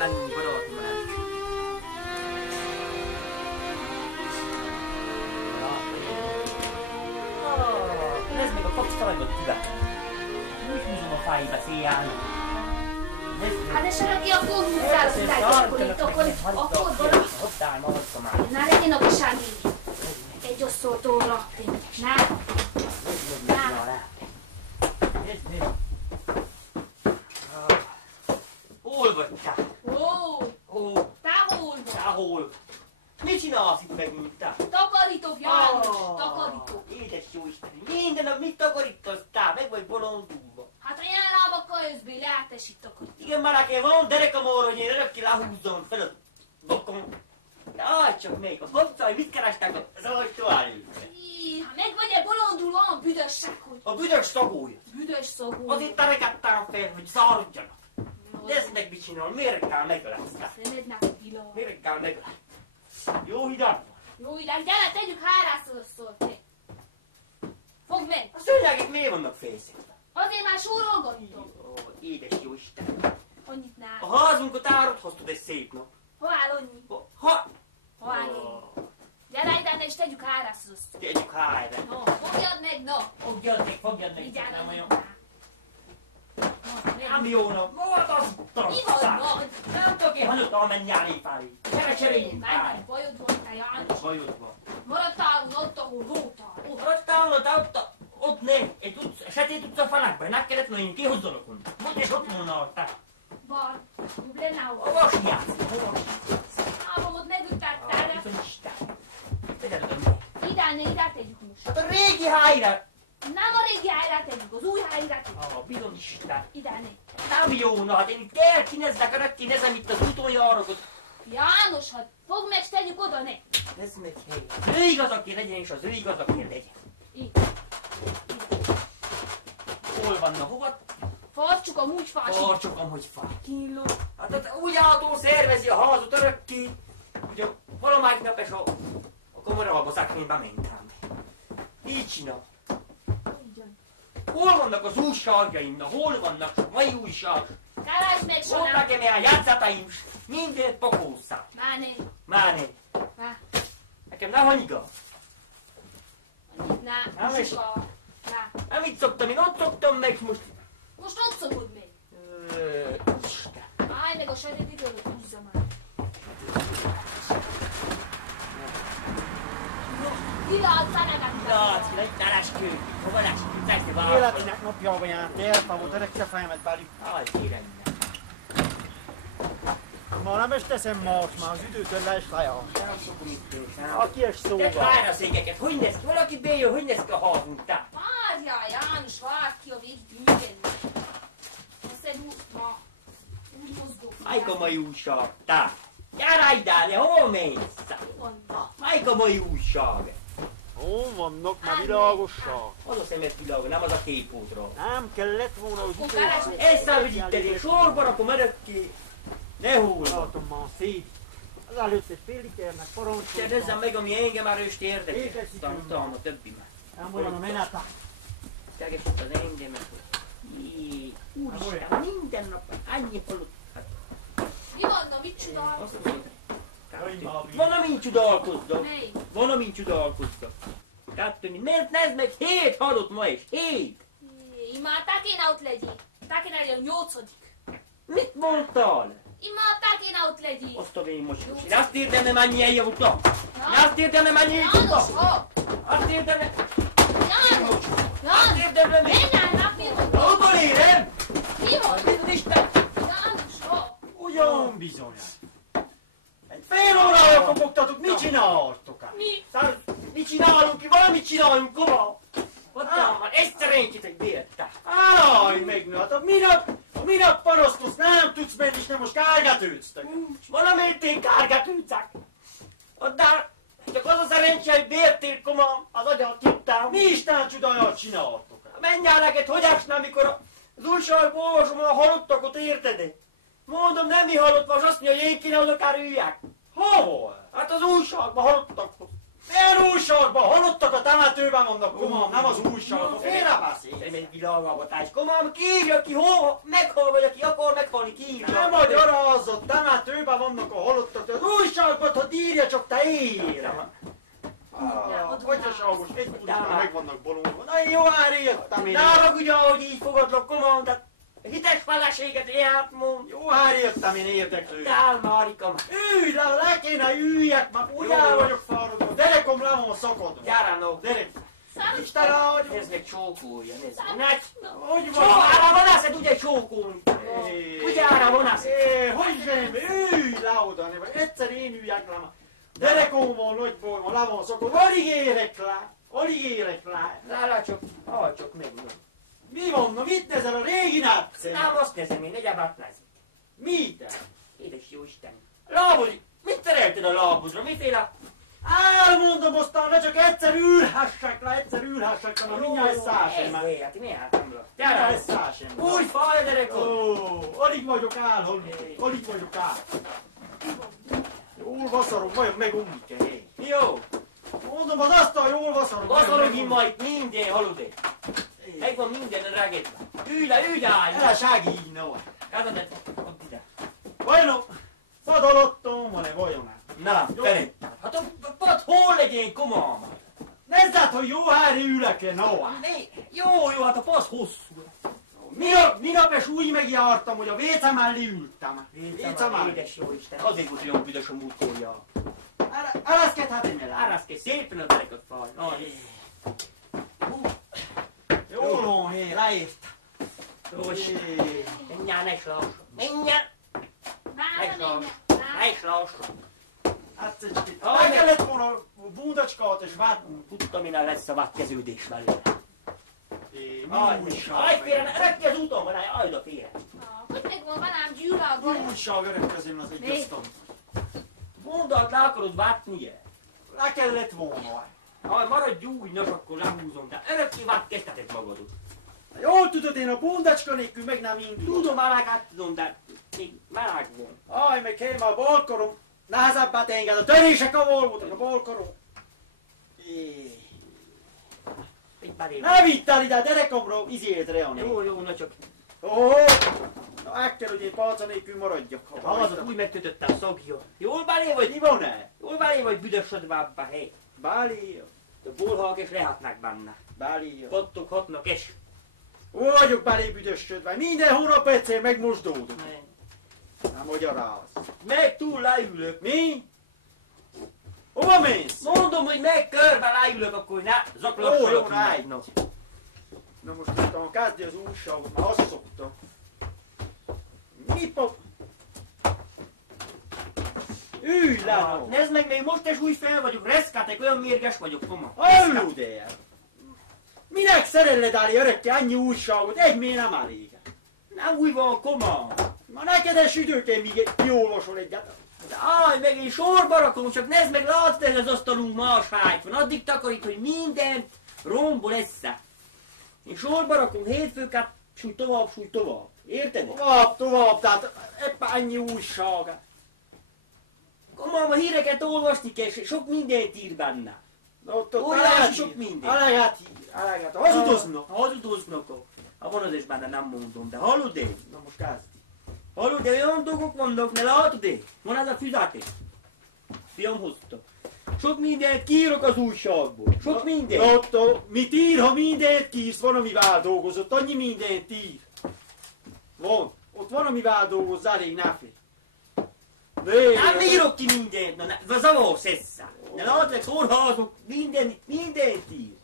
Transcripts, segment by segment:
lennünk barátom el. Ez még a kapszalajgot kivet. Úgy húzom a fájba széjjel. Hát esetleg ki a fordultál, hogy akkor itt a fordulra. Na, legyen a kisági. Egy osztótóra. Na. Hol vagy te? Te hol vagy? Mit csinálsz itt megint te? Takarítok, János, takarítok. Édes jó Isten, minden nap mit takarítasz te? Meg vagy bolondulva. Hát a ilyen lábakkal jössz be, jártás itt takarítok. Igen, már nekem van derekam arra, hogy én örökké lehúzzam fel a bokom. De állj csak még, a kapcsolj, mit kerestek az ajtó előtt? Ha meg vagy-e bolondul, van büdös szag, hogy... A büdös szagúja. Büdös szagúja. Azért terekedtem fel, hogy száradjanak. De ezt meg mit csinál? Miért kell megölesz? Szemednek a pillanat. Miért kell megölesz? Jó hideg van. Jó hideg, gyere, tegyük hárászosszor, te. Fogd meg! A szőnyegek miért vannak félszékben? Azért már súrolgattam. Édes jó Isten. Annyit nál. A házunkat árut hoztad egy szép nap. Hol áll annyi? Hol áll én? Gyere ide, és tegyük hárászosszor. Tegyük hárre. No, fogjad meg, no. Fogjad meg. Vigyázz Nem olyan. Nem jó nap. Volt az mi van? Nem tudok én halottal menni állépári. Gyere cseréljünk Menj, bajod van, te János. Bajod van. Maradtál ott, ahol voltál. Maradtál ott nem. Egy sötét utca falakban. Nem kellett menni kihozzalak onnan. Most is ott volna te. Bar, jobb lenne, ahol. Hova sijátszik? Ábam, ott megütettel. Bizony Isten. Ide tegyük most. Hát a régi hájra. Nem a régi hájra tegyük, az új hájra tegyük. Bizony Isten. Ide. Nem jó, na hát én itt elkinezzek, rökkinezem itt az utoljárokat. János, hát fogd meg, s tegyük oda, ne. Ez meg hely. Az ő igaz, aki legyen, és az ő igaz, aki legyen. Itt. Hol vannak? Hova? Farcsuk amúgy fásik. Farcsukam, hogy fáj. Kínló. Hát úgy álltól szervezi a házat örökké, hogy valamelyik nap és a komorába szekrénybe mentem. Így csinál. Hol vannak az újságjaim? Hol vannak a mai újság? Keresd meg, Hol Sanám. nekem a játszataim? Mindent pakózzák. Már nem. Nekem nem van igaz. Nem, Zsuka. Nem itt szoktam, én ott szoktam meg most. Most ott szokod még. Isten. Állj meg a sötét időt, húzza már. Világ felemet. Világ, itt láskő. Hova láskő? Teszi valami. Életének napjában járt, elfamot, örökse fejemet belük. Aj, kérem. Ma nem is teszem más, már az időtől le is lejár. Aki is Te szóval. várj a székeket, hogy néz ki? Valaki bejön, hogy néz ki a házunk, te? Várjál, János, várj ki a végig. Ez egy ma úgy mozgok. Melyik a mai újság, te? Gyere ide, hol mész? Melyik a mai újság? Hol vannak már világosság? Az a szemes világ, nem az a képótról. Nem kellett volna az időt. Ezzel, hogy itt tegyél sorban, akkor örökké. Ne húl. Látom már szép. Az előtt egy fél liternek parancsoltam. Kérdezzem meg, ami engem már őst érdekel. Érdeklik Tanultam a többi már. Nem olyan a menete. Tegessük az engemet. Úristen, minden nap annyi halott. Mi van, na mit csinálsz? Van, amin csodálkozzak. Melyik? Van, amin csodálkozzak. Kettőni, mert ez meg 7 halott ma is. 7. Már te kéne ott legyél. Te kéne legyen 8. Mit mondtál? Már te kéne ott legyél. Azt a én most. Én azt érdemem, annyi eljavutnak. Én azt érdemem, annyi eljavutnak. Azt érdemem. János! Azt érdemem. Minden nap mi van? Hol érem? Mi van? Bizony Isten. János, Ugyan bizony. Egy Fél órára kopogtatok, mit csináltok át? Mi? Mit csinálunk ki? Valamit csináljunk, kova? Mondtam már, egyszerűenkétek bérte. Állj meg, na, hát minap panaszkodsz, nem tudsz menni, és nem most kárgatődsz. Valamit én kárgatűcek. Oddá, csak az a szerencsé, hogy bértél, koma, az agyat tudtál. Mi Isten csodáját csináltok át? Menjál neked, hogy esne, amikor az újságban olvasom a halottakot, érted? Mondom, nem mi halott van, azt mondja, hogy én kéne oda kárüljek. Hol? Hát az újságban halottakhoz. Milyen újságban? Halottak a temetőben vannak, komám, nem az újságban. Félrebeszélsz. Nem egy világalkotás. Komám, kiírja ki, hol meghal vagy, aki akar meghalni, kiírja. Nem magyarázott, temetőben vannak a halottak. Az újságban, hogy írja, csak te ír. Hogyaságos, egy úristen meg vannak bolondva. Na jó, jöttem én. Ne haragudj, hogy így fogadlak, komám, de hites feleséget ilyet mond. Jó, jöttem én érdeklődni. Dál, Márikam. Ülj le kéne üljek, már úgy el vagyok fáradva. Derekom le van szakadva. Gyere, no. Derek. Isten áldjon. Nézd meg, csókolja, nézd meg. Hogy van? Csókára van azt, ugye csókolni. Ugyára van azt. Hogy nem? Ülj le oda, nem. Egyszer én üljek le már. Derekom van, nagyból van, le van szakadva. Alig érek le. Alig érek le. Lála, csak meg. Mi van? Na mit nézel a régi napszer? Nem azt nézem én, egyébként nézem. Mit? Édes jó Isten. Lábod, mit terelted a lábodra? Miféle? Elmondom, aztán ne csak egyszer ülhessek le, mert mindjárt szásem már. Hát miért nem lak? Mindjárt szásem. Úgy fáj, derekod. Alig vagyok áll, alig vagyok áll. Jól vaszarom, vajon megumlik-e, hé? Jó. Mondom, az asztal jól vaszarom. Vaszarom én majd minden, haludé. Megvan minden a regetben. Ülj, állj! Elsági így, no. Kázadet, ott ide. Vajon fadalottom van-e vajon? Na, Ferenc. Hát a pad hol legyen, komám? Nézd át, hogy jó hári ülök-e, no. Jó, hát a pasz hosszú. Minap és úgy megjártam, hogy a vécem mellé ültem. Vécem mellé. Édes jó Isten, azért volt olyan büdös a múltkórja. Ereszkedhet én el. Áraszkedj szépen a derekot fáj. Jól van, hé, leért. Jó Isten. Menjál, ne is lassan. Menjál. Ne is lassan. Hát, meg kellett volna a búdacskát és várni. Tudtam, innen lesz a vatkeződés mellé. Mi újság? Aj, félre, rekki az úton van, ajda félre. Hogy megvan velem gyűlölve? Mi újság örökkezém az egy asztom? Mondat, le akarod vátni, ugye? Le kellett volna. Ha maradj úgy, nos, akkor lehúzom, de örökké vált kezdheted magadot. Jól tudod, én a bundacska nélkül meg nem indulok. Tudom, meleg tudom, de még meleg van. Aj, meg kéne a balkorom. Nehezebbet enged, a törések a voltak a balkorom. Ne vitt el ide, derekomról, izért reani. Jó, na csak. Na el kell, hogy én palca nélkül maradjak. Ha az úgy megtötötte a szagja. Jól belé vagy? Mi van-e? Jól belé vagy büdösödve, hely. Báli. A bolhak és lehetnek benne. Báli. Kottok, hatnak és. Ó, vagyok belé büdösödve. Minden hónap egyszer megmosdódok. Nem magyaráz. Meg túl leülök. Mi? Hova mész? Mondom, hogy meg körbe leülök, akkor ne zaklassalak. Jó, ráj. Na most tudtam, kezdi az újságot, már azt szoktam. Mi pap? Ülj le! Nézd meg, még most is úgy fel vagyok, reszkátek, olyan mérges vagyok, koma. Hallod el! Minek szerelled állni örökké annyi újságot? Egy miért nem elég? Nem úgy van, koma. Ma neked es időként míg kiolvasol egyet. Aj, meg én sorba rakom, csak nézd meg, látsz ez az asztalunk más hájt van. Addig takarít, hogy mindent rombol össze. Én sorba rakom hétfőket, súly tovább. Érted? Tovább, tehát éppen annyi újság. Komám, a híreket olvasni kell, és sok mindent ír benne. Eleget sok minden. Eleget hazudoznak. Hazudoznak. Ha van az is benne, nem mondom, de hallod én? Na most kezd. Hallod, de olyan dolgok vannak, ne látod én? Van ez a füzeték. Fiam hozta. Sok mindent kiírok az újságból. Sok mindent. Otto, mit ír, ha mindent kiírsz? Van, amivel dolgozott, annyi mindent ír. Van. Ott van, amivel dolgozz, elég ne félj. Nem írok ki mindent, na zavarsz össze. Ne látod, kórházok, mindent ír.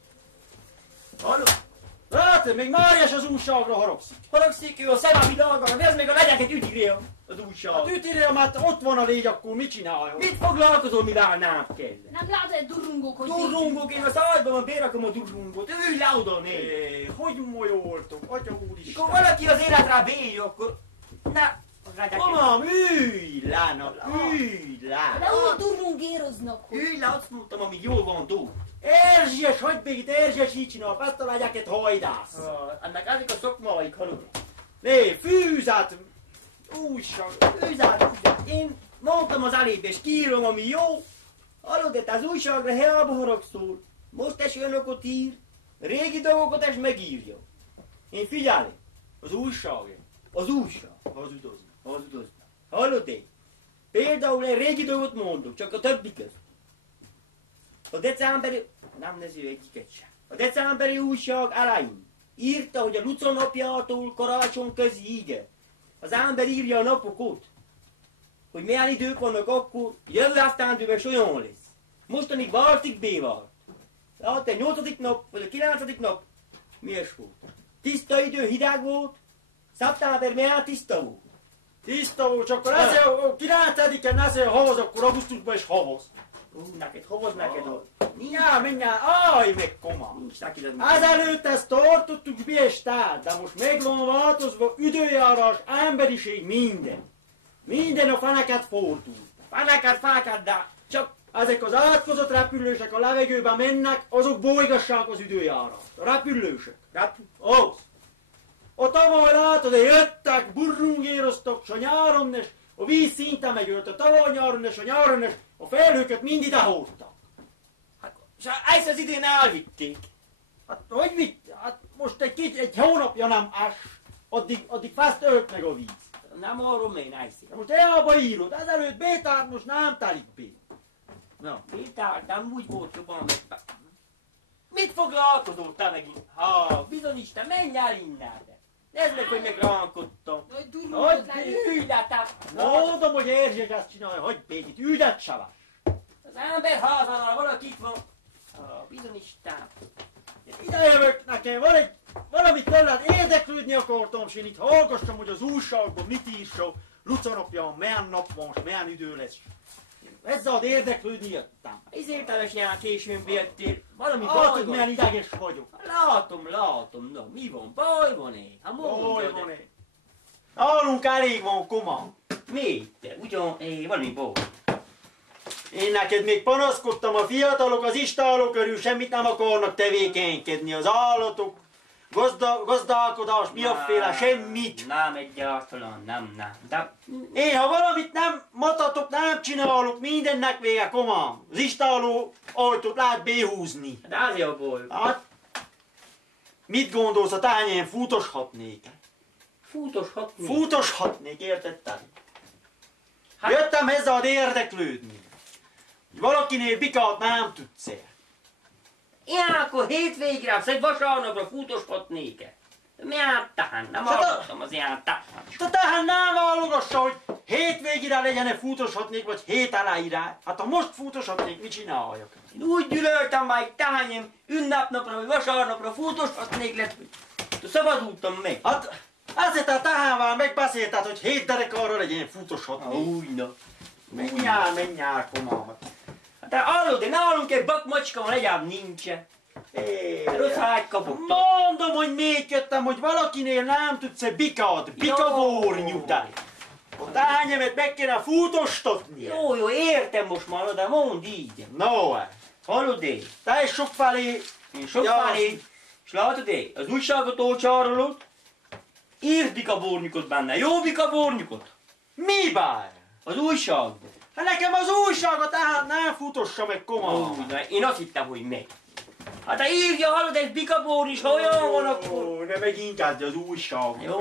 Hallod? Látod, még Máriás az újságra haragszik. Haragszik ő a szem a világban, ez meg a legyeket ütirél az újság. Hát ütirél, mert ott van a légy, akkor mit csináljon? Mit foglalkozol, mivel nem kell? Nem látod, hogy durrungok, hogy Durrungok, én az ágyban bérakom a durrungot, ülj le oda, nézd. Hogy molyoltok, atya úristen. Akkor valaki az életre bélyj, akkor... Ne! Mamám, ülj le, na, ülj le. de úgy durrungéroznak, hogy... Ülj le, azt mondtam, amíg jól van dolg. Erzsies, hagyd még itt, Erzsies így csinál, ezt a legyeket hajdász. Ennek ezek a szokmáik, hallod? Né, fűzát, újság. Fűzát. Én mondtam az elébe, és kiírom, ami jó, Hallod, de te az újságra hiába haragszol. Most es önökot ír, régi dolgokat es megírja. Én figyelj, az újság. Az újság. Hazudoznak. Hazudoznak. Hallod én? Például egy régi dolgot mondok, csak a többiket. A decemberi... Nem nező egyiket sem. A decemberi újság elején írta, hogy a Luca napjától karácsony közig az ember írja a napokat, hogy milyen idők vannak akkor, jövő esztendőben olyan lesz. Mostanig váltig B-vált. Tehát egy 8. nap, vagy a 9. nap, miért volt? Tiszta idő, hideg volt, szeptember milyen tiszta volt? Tiszta volt, csak akkor ezért a 9-en ezért havaz, akkor augusztusban is havaz. Neked hovaz neked ott? Ja, mindjárt, aj, meg koma. Nincs neked az. Ezelőtt ezt tartottuk bi és tát, de most meg van változva időjárás, emberiség, minden. Minden a feneket fordul. Feneket, de csak Ezek az átkozott repülősek a levegőben mennek, azok bolygassák az időjárást. A repülősek. Az. A tavaly látod, hogy jöttek, burrungéroztak, s a nyáron és a víz szinte megölt, a tavaly nyáron és a nyáron és a felhőket mind ide hordtak. és ezt az idén elvitték. Hát hogy vitt? Hát most egy hónapja nem ás, addig fast ölt meg a víz. Nem arról én elszél. De most elba írod, ezelőtt bétárt most nem telik bé. Na. Péter, nem úgy volt jobban meg. Mit foglalkozol te megint? Ha, bizony Isten, menj el innen! Nézd meg, hogy megránkodtam. Hogy durulod le. Ülj le, te! Mondom, hogy Erzsébet ezt csinálja, hogy Bédit, üldett se vás. Az ember házánál valaki itt van. Ha, bizony Isten. Ide jövök nekem, valamit tőled érdeklődni akartam, és én itt hallgassam, hogy az újságban mit írsa, Luca napján, milyen nap van, és milyen idő lesz. Ezzel érdeklődni jöttem. Ezért ilyen későn jöttél. Valami baj Látod, van. milyen ideges vagyok. Látom, na mi van? Baj van én? Hát Baj van én. Nálunk elég van, koma. Mi? Te ugyan, valami baj. Én neked még panaszkodtam, a fiatalok az istáló körül semmit nem akarnak tevékenykedni. Az állatok, gazdálkodás, miaféle, semmit. Nem, egyáltalán, nem. De Én, ha valamit nem matatok, nem csinálok, mindennek vége, komám. Az istáló ajtót lehet behúzni. de azért a baj. Hát, mit gondolsz, a tányén futoshatnék? Futoshatni. Futoshatnék, értetted? Hát- Jöttem ezzel érdeklődni. Valakinél bikát nem tudsz el. Én akkor hétvégre, egy vasárnapra futoshatnék-e? Miért tán? Nem Hát hallottam az ilyen tán. De tehát nem válogassa, hogy hétvégére legyen-e futoshatnék, vagy hét elejére. Hát ha most futoshatnék, mit csináljak? Én úgy gyűlöltem már egy tányém, ünnepnapra vagy vasárnapra futoshatnék lett, hogy szabadultam meg. Hát ezért a tahánval megbeszélted, hogy 7 derekarra legyen futoshatnék. Új, na. Menjál, komámat. Hát te hallod, de nálunk egy bakmacska van, egyáltalán nincsen. Rossz hágy kapottam. Mondom, hogy még jöttem, hogy valakinél nem tudsz egy bikavórnyút el. A tányémet meg kéne futostatni. Jó, értem most már, de mondd így. No, Hallod én? te is sokfelé. Én sokfelé, és látod én, az újságot ócsárolod, írd bikabornyukot benne, jó bikabornyukot. Mi bár? Az újságban. Hát nekem az újságot tehát nem futossa meg, komám. Na, én azt hittem, hogy meg. Hát te írja, hallod, egy bikabor is, ha olyan van, akkor... Ne megint kezdj az újságot. Jó,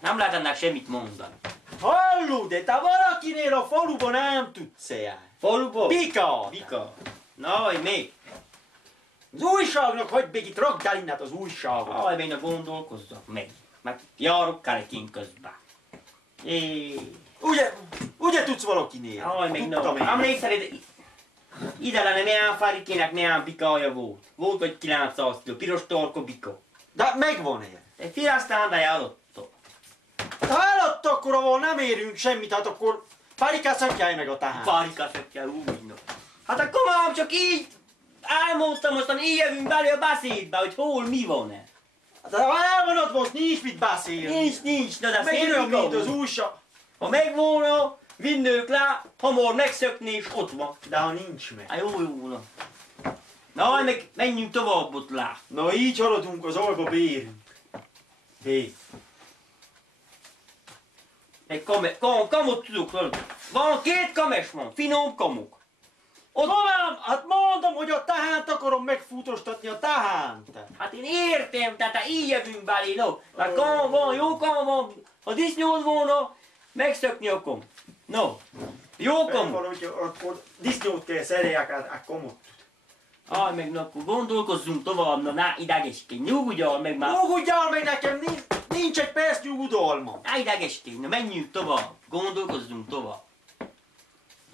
nem lehet ennek semmit mondani. Hallod, de te valakinél a faluban nem tudsz el. Faluba? Bika. Bika. Na, hogy még? Az újságnak hogy még itt rakd el innen az újságot. Aj, még ne gondolkozzak meg. Mert járok kerekén közben. Ugye tudsz valakinél? Aj, még Tudtam no. én. Emlékszel, ide lenne milyen farikének milyen bikája volt. Volt vagy 900 kg, piros torkó bika. De megvan ilyen. Egy fiasztán bejállottok. Ha eladta, akkor ahol nem érünk semmit, hát akkor parikázhatjál meg a tahán. Parikázhatjál úgy, no. Hát akkor már csak így elmondtam, aztán így jövünk belé a beszédbe, hogy hol mi van-e. De ha elvonod, most nincs mit beszélni. Nincs, na de Megint olyan, mint az szép újság. Ha megvolna, vinnők le, hamar megszökni és ott van. De ha nincs meg. Hát jó, na. Na, meg menjünk tovább ott le. Na így haladunk, az alba bérünk. Hé. Egy kamot tudok, hallod? Van 2 kames van, finom kamuk. Komám, hát mondom, hogy a tehánt akarom megfutostatni, a tehánt. Hát én értem, tehát így jövünk belé, no. Hát kam van, jó kam van, ha disznód volna, megszökni a kom. No, jó kom. Akkor disznót kell szereljek a komot. Aj, meg na, akkor gondolkozzunk tovább, na idegeskedj, nyugodjál meg már. Nyugodjál meg nekem, nincs egy perc nyugodalma. Idegeskedj, na menjünk tovább, gondolkozzunk tovább.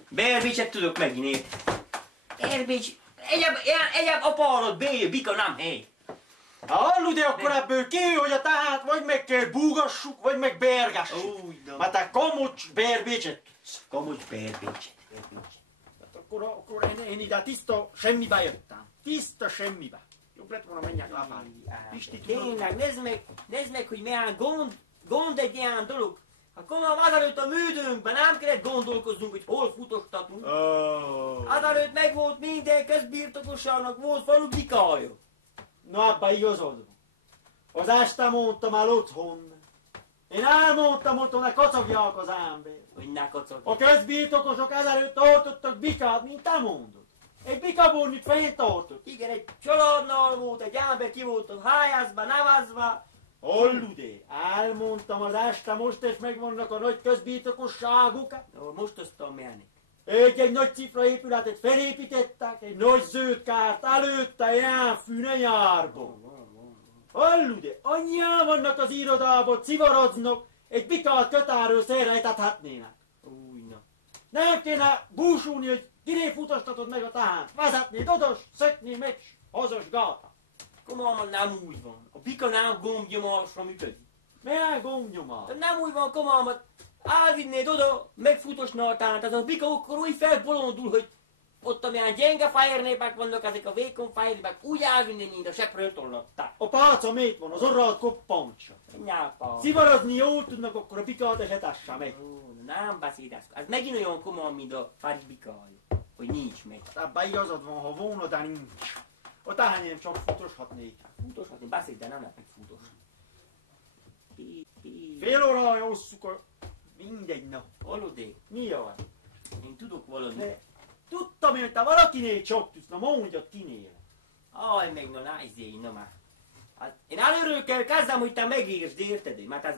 Berbicset tudok megint érteni. Erbics, egyéb apárod, bika nem hely. Ha hallod, de akkor ebből ki, hogy a tehánt vagy meg kell búgassuk, vagy meg bergassuk. Mert te kamocs berbicset tudsz. Kamocs berbicset. Akkor én ide tiszta semmibe jöttem. Tiszta semmibe. Jobb lett volna menjek lápálni. Tényleg, nézd meg, hogy milyen gond egy ilyen dolog. Hát komolyan azelőtt a műdőnkben nem kellett gondolkoznunk, hogy hol futostatunk. Azelőtt meg volt minden közbirtokosának, volt falu bikája. Na, abba igazad van. Az este mondtam el otthon. Én elmondtam otthon, hogy kacagják az ember. Hogy ne kacagják. A közbirtokosok ezelőtt tartottak bikát, mint te mondod. Egy bikabornyit fején tartott. Igen, egy családnál volt, egy ember ki volt hájázva, nevezve. Hallud-e? Elmondtam az este, most is megvannak a nagy közbirtokosságuk. Most aztán milyenek? Egy nagy cifra épületet felépítettek, egy nagy zöld kárt előtte, ilyen fűne nyárban. Hallud-e? Annyian vannak az irodában, civaroznak, egy bikát kötáról szélrejtethetnének. Nem kéne búsulni, hogy kiné futostatod meg a tehánt. Vezetnéd odas, szökni meg, hazas gáta. Komolyan nem úgy van. A bika nem gombnyomásra működik. Milyen gombnyomás? Nem úgy van, komolyan, elvinnéd oda, megfutosna a tehánt, az a bika akkor úgy felbolondul, hogy ott amilyen gyenge fejernépek vannak, ezek a vékony fejernépek, úgy elvinni, mint a seprőt tollatták. A pálca mét van, az orrát koppancsa. Nyápa. Szivarozni jól tudnak, akkor a bikát esetesse meg. Nem beszédesz. Ez megint olyan komolyan, mint a Fari bikája, hogy nincs meg. Ebben igazad van, ha volna, de nincs. A tehányém csak futoshatnék. Futoshatni? Beszéd, de nem lehet meg futosni. Fél órája osszuk a... mindegy nap. Hallod-e? Mi a? Én tudok valami. De tudtam én, hogy te valakinél csak tudsz, na mondj, hogy kinél. Aj, meg na nájzény, na már. Hát, én előről kell kezdem, hogy te megértsd, érted? Mert ez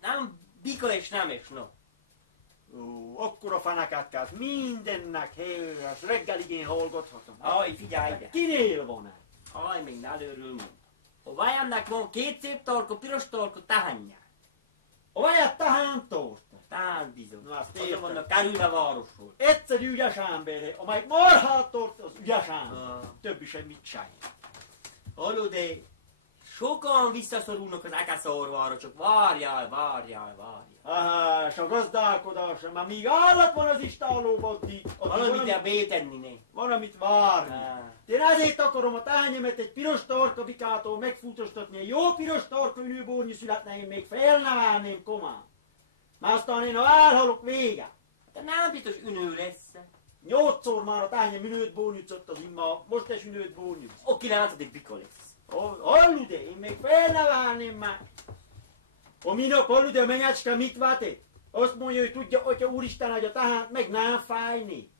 nem bika és nem és no. Ó, akkor a feneket kell, mindennek helyes, reggelig én hallgathatom. Aj, figyelj ide. Kinél van-e? Aj, még előről mond. A vajámnak van két szép tarka, piros tarka, tehányjár. A vaját tehán tart. Tehán bizony. Na, azt Oda értem. vannak kerülve a városról. Egyszer ügyes emberre, amelyik marhát tart, az ügyes ember. Többi semmit sem. Hallod-e? Sokan visszaszorulnak az ekaszorvára, csak várjál. Aha, és a gazdálkodás, már míg állat van az istállóban, addig Valamit kell bétenni, ne. van, amit várni. Én ezért akarom a tányemet egy piros tarka bikától megfutostatni, egy jó piros tarka ünőbornyi születne, én még felnevelném komán. Már aztán én, ha elhalok, vége. De nem biztos ünő lesz. 8-szor már a tányem ünőt bónyucott az imma, most is ünőt bónyuc. A 9. bika lesz. Hallud-e? Én még felnevelném már. A minap hallud-e, menyecske mit vate? Azt mondja, hogy tudja, Atya Úristen, hogy a tehánt meg nem fájni.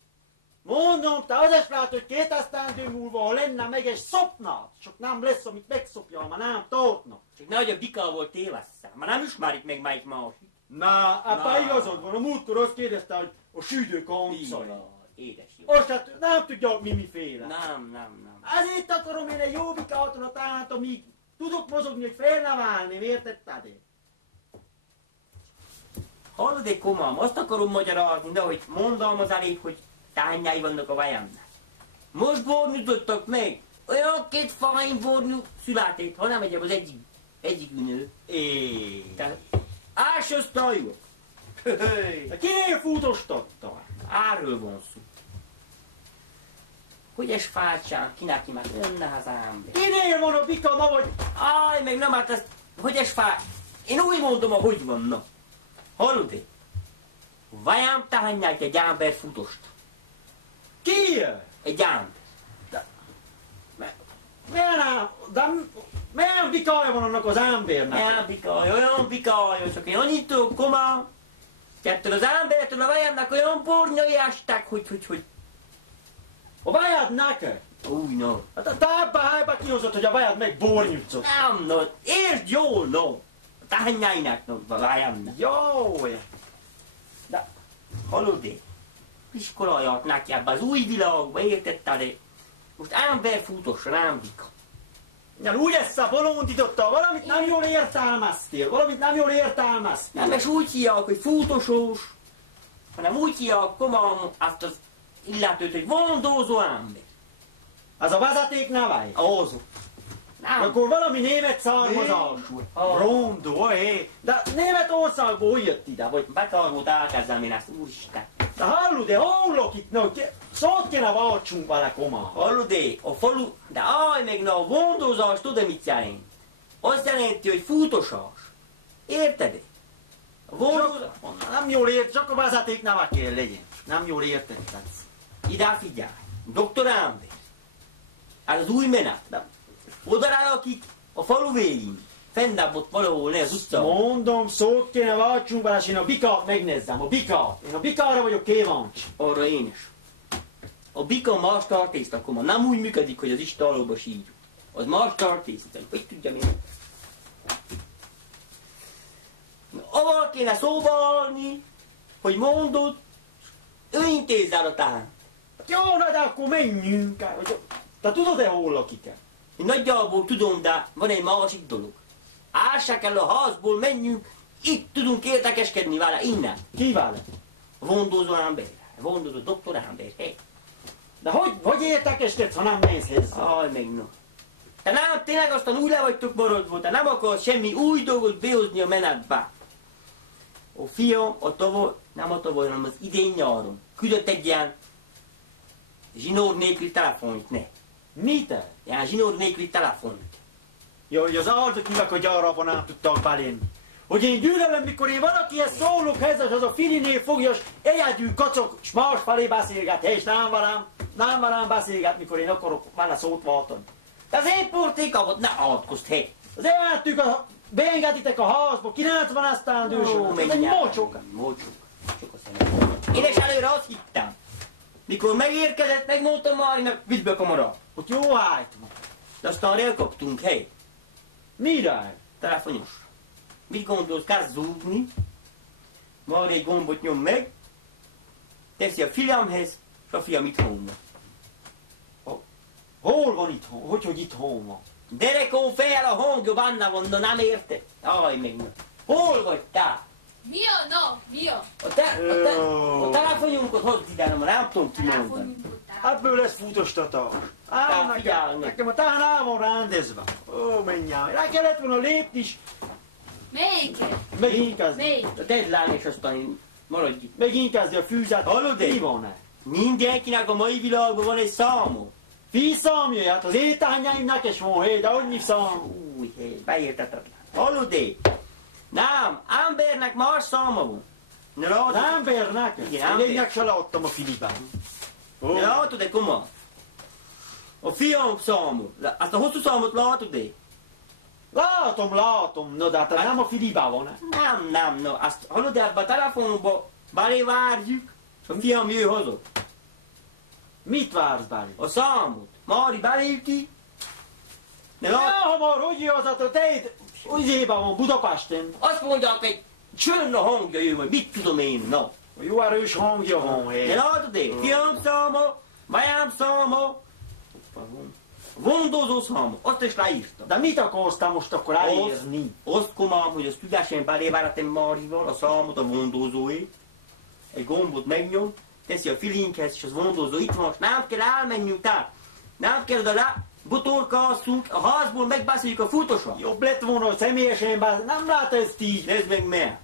Mondom, te az is látod, hogy 2 esztendő múlva, ha lenne meg egy szopnád, csak nem lesz, amit megszopjál, már nem tartnak. Csak nehogy a bikával tévesszál, már nem ismerik meg melyik másik. Na, ebben igazad van. A múltkor azt kérdezte, hogy a südő kancai. Édes jó. Azt hát nem tudja, miféle. Nem. Ezért akarom én egy jó bikától a tehánt, amíg tudok mozogni, hogy felnevelni, értetted én? Hallod-e, komám, azt akarom magyarázni, de hogy mondom az elég, hogy tányái vannak a vajámnak. Most bornyúzottak meg. Olyan 2 fájn bornyú született, hanem egyéb az egyik ünő. Tehát ásozta jó. Kinél futostatta? Erről van szó. Hogy ez fácsán, kinek ki már önne az ember. Kinél van a bika, ma vagy? Áj, meg nem, hát ez, hogy ez fács. Én úgy mondom, ahogy van, na. Hallod-e? Vajám tehányát egy ember futost. Ki? Egy ember. Milyen bikája van annak az embernek? Olyan bikája, csak én annyit tudok, komám. Ettől az embertől a vajámnak olyan bornyai estek, hogy A vajad neked? Új, no. Hát a tábbá kihozott, hogy a vajad meg bornyucot. Nem, no. Értsd jól, no. Tányáinak, no. Vajamnak. Jó. De, hallod én? Iskolajat neki ebbe az új világba, értetted? Most ember futosra, nem vika. Ja, úgy ezt a bolondította, valamit nem jól értelmeztél, valamit nem jól értelmeztél. Nem, és úgy hívják, hogy futosós, hanem úgy hívják komolyan azt az illetőt, hogy gondozó ember. Az a vezeték neve? Az. Nem. Akkor valami német származású. Rondó, hé. De Németországból hogy jött ide, vagy? Betargót elkezdem én ezt, úristen. De hallod, de hol lakik? No, szót kéne váltsunk vele komán. Hallod, a falu, de állj meg, na a gondozás, tudod mit jelent? Azt jelenti, hogy futosás. Érted? A gondozás... Nem jól ért, csak a vezeték neve kell legyen. Nem jól értetted. Ide figyelj, doktor ember. Ez az új menet. Oda akik a falu végén. Fennább ott valahol le az utca. Mondom, szót kéne váltsunk vele, és én a bikát megnézzem. A bikát. Én a bikára vagyok kíváncsi. Arra én is. A bika más tartésztakoma. Nem úgy működik, hogy az istálóba sírjuk. Az más tartésztak. Hogy tudjam én? Aval kéne szóba állni, hogy mondod, ő intézz el a tánt. Jó, de akkor menjünk el. Te tudod-e, hol lakik-e? Én nagyjából tudom, de van egy másik dolog. Ássák el a házból, menjünk, itt tudunk értekeskedni vele, innen. Ki vele? A gondozó ember, a gondozó doktor ember, hé. De hogy értekeskedsz, ha nem mész hozzá? Aj, meg no. Te nem, tényleg aztán úgy le vagytok maradva, te nem akarsz semmi új dolgot behozni a menetbe. A fiam a tavaly, nem a tavaly, hanem az idén nyáron küldött egy ilyen zsinór nélküli telefont, ne. Mit? Ilyen zsinór nélküli telefont. Jó, hogy az áldokívek a gyárában nem tudtak belénni. Hogy én gyűlölöm, mikor én valakihez szólok hozzá, az a Filinél fogja, és egyedül kacok, és másfelé beszélget, és nem velem beszélget, mikor én akarok vele szót váltani. De az én portékamot ne átkozd, hé. Az elmentük, beengeditek a házba, 90 esztendősök, ez egy mocsok. Mocsok. Én is előre azt hittem. Mikor megérkezett, megmondtam Márinak, vidd be a kamara. Hogy jó állt ma. De aztán elkaptunk, hely. Mire? Telefonos. Mit gondolsz, kezd zúgni, Mári egy gombot nyom meg, teszi a fiamhez, és a fiam itthon van. Hol van itthon? Hogy itthon van? Derekó fel a hangja, benne van, de nem érted? Aj, meg nem. Hol vagy te? Mi a? Na, mi a? A telefonjunkat hozd ide, nem tudom kimondani. Ebből lesz futostatás. Nekem a tán el van rendezve. Ó, menjál. Rá kellett volna lépni is. Melyiket? Megint kezdni. Melyik? A deadline és aztán maradj itt. Megint kezdi a fűzet. Hallod, mi van-e? Mindenkinek a mai világban van egy számom. Fiszámja, hát az étányáimnak is van, hé, de annyi szám. Új, hé, beértetetlen. Hallod, nem, embernek más száma van. Embernek? Igen, én lényeg se leadtam a Filipben. De látod-e, komolyan? A fiam számol. Azt a hosszú számot látod-e? Látom, no, de hát nem a Filipben van. Nem, no, azt hallod, ebbe a telefonba belé várjuk, és a fiam jön haza. Mit vársz belé? A számot. Mári belépti. Ja, hamar, hogy jön az, a te Uzében van, Budapesten. Azt mondják, hogy csörn a hangja jön, vagy mit tudom én, na. Jó erős hangja van, hé. De látod-e? Fiam száma, majám száma, gondozó száma, azt is leírtam. De mit akarsz te most akkor elérni? Azt komám, hogy azt ügyesen beléváratom Márival, a számot, a gondozóé. Egy gombot megnyom, teszi a filinkhez, és az gondozó itt van, nem kell elmenjünk tehát. Nem kell oda le, botorkázzunk, a házból megbeszéljük a futósat. Jobb lett volna, hogy személyesen nem lát ezt így. Nézd meg miért.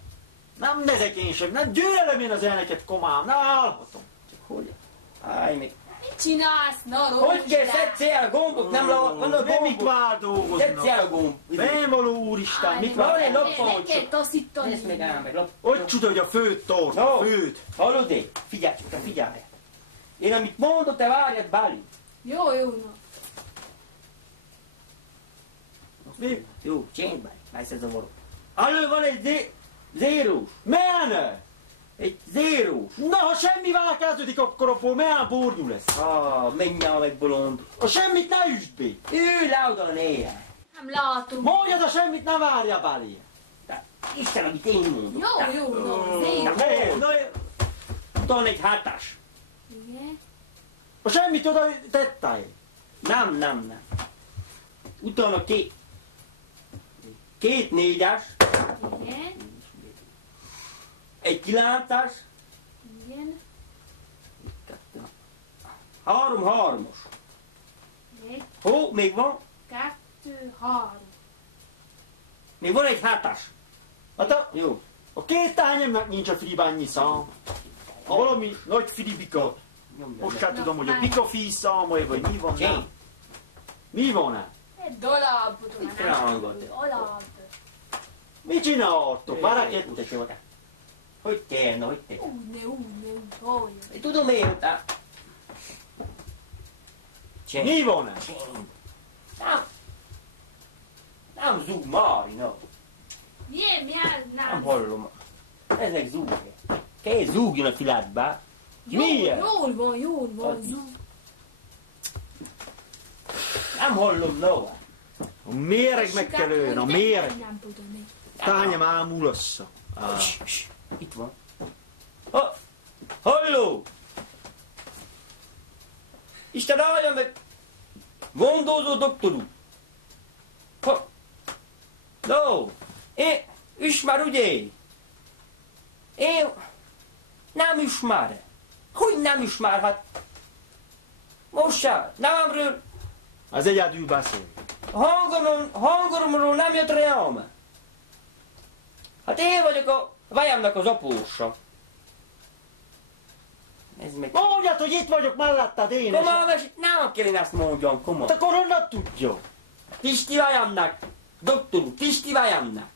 Nem nezek én sem, nem gyűlölöm én az elneket komám, nem állhatom. Csak hogy? Állj meg. Mit csinálsz? Na, Hogy kell szedsz el a gombot? Nem van a De mit gombot. vár dolgoznak? Szedsz el a gomb. Nem való úristen, mit Van vár? egy Meg lappancsot. kell taszítani. Nézd meg ám meg. Hogy csuda, hogy a főt tart, No. a főt. Hallod-e? Figyelj, csak figyelj. Én amit mondok, te várjad belé. Jó, na. Mi? Jó, csendben. Lesz ez a való. Elő van egy zérós. Mene? Egy zérós. Na, ha semmivel kezdődik, akkor abból milyen bornyú lesz? Menjál meg bolond. A semmit ne üsd be. Ülj le oda, néha. Nem látom. Mondjad, a semmit ne várja belé. Isten, amit én mondok. Jó, zéró. Utána egy hátás. Igen. A semmit oda tettél. Nem. Utána két négyes, Igen. egy kiláncas, Igen. három hármas. Még van? 2, 3. Még van egy hátás. Hát Jó. a két tányemnek nincs a friban annyi szám. Valami nagy fribika. Most sem tudom, hogy a bika száma, vagy mi van. Jane. Mi van-e? Egy doláb. Mit rángat? Doláb. Mit csináltok? Várj egy Hogy te? Hogy? Tudom én, de... Mi van-e? Nem zúg, Mári, no. Milyen? Nem hallom. Ezek zúgja. Kell zúgjon a filádba. Miért? Jól van. Nem hallom, no. A méreg meg kell lőni, a méreg. Nem tudom én. Tányem ámulassza. Itt van. Halló! Isten állja meg! Gondozó doktorú! No! Ismer, ugye? Én nem ismer. Hogy nem ismer? Hát most sem. Nemről, Az egyedül beszél. hangoromról nem jött rám. Hát én vagyok a vajamnak az apósa. Ez meg... Mondjad, hogy itt vagyok melletted én. Komolyan, nem kell én ezt mondjam, komolyan. Hát akkor honnan tudja? Pisti vajamnak, doktor, Pisti vajamnak.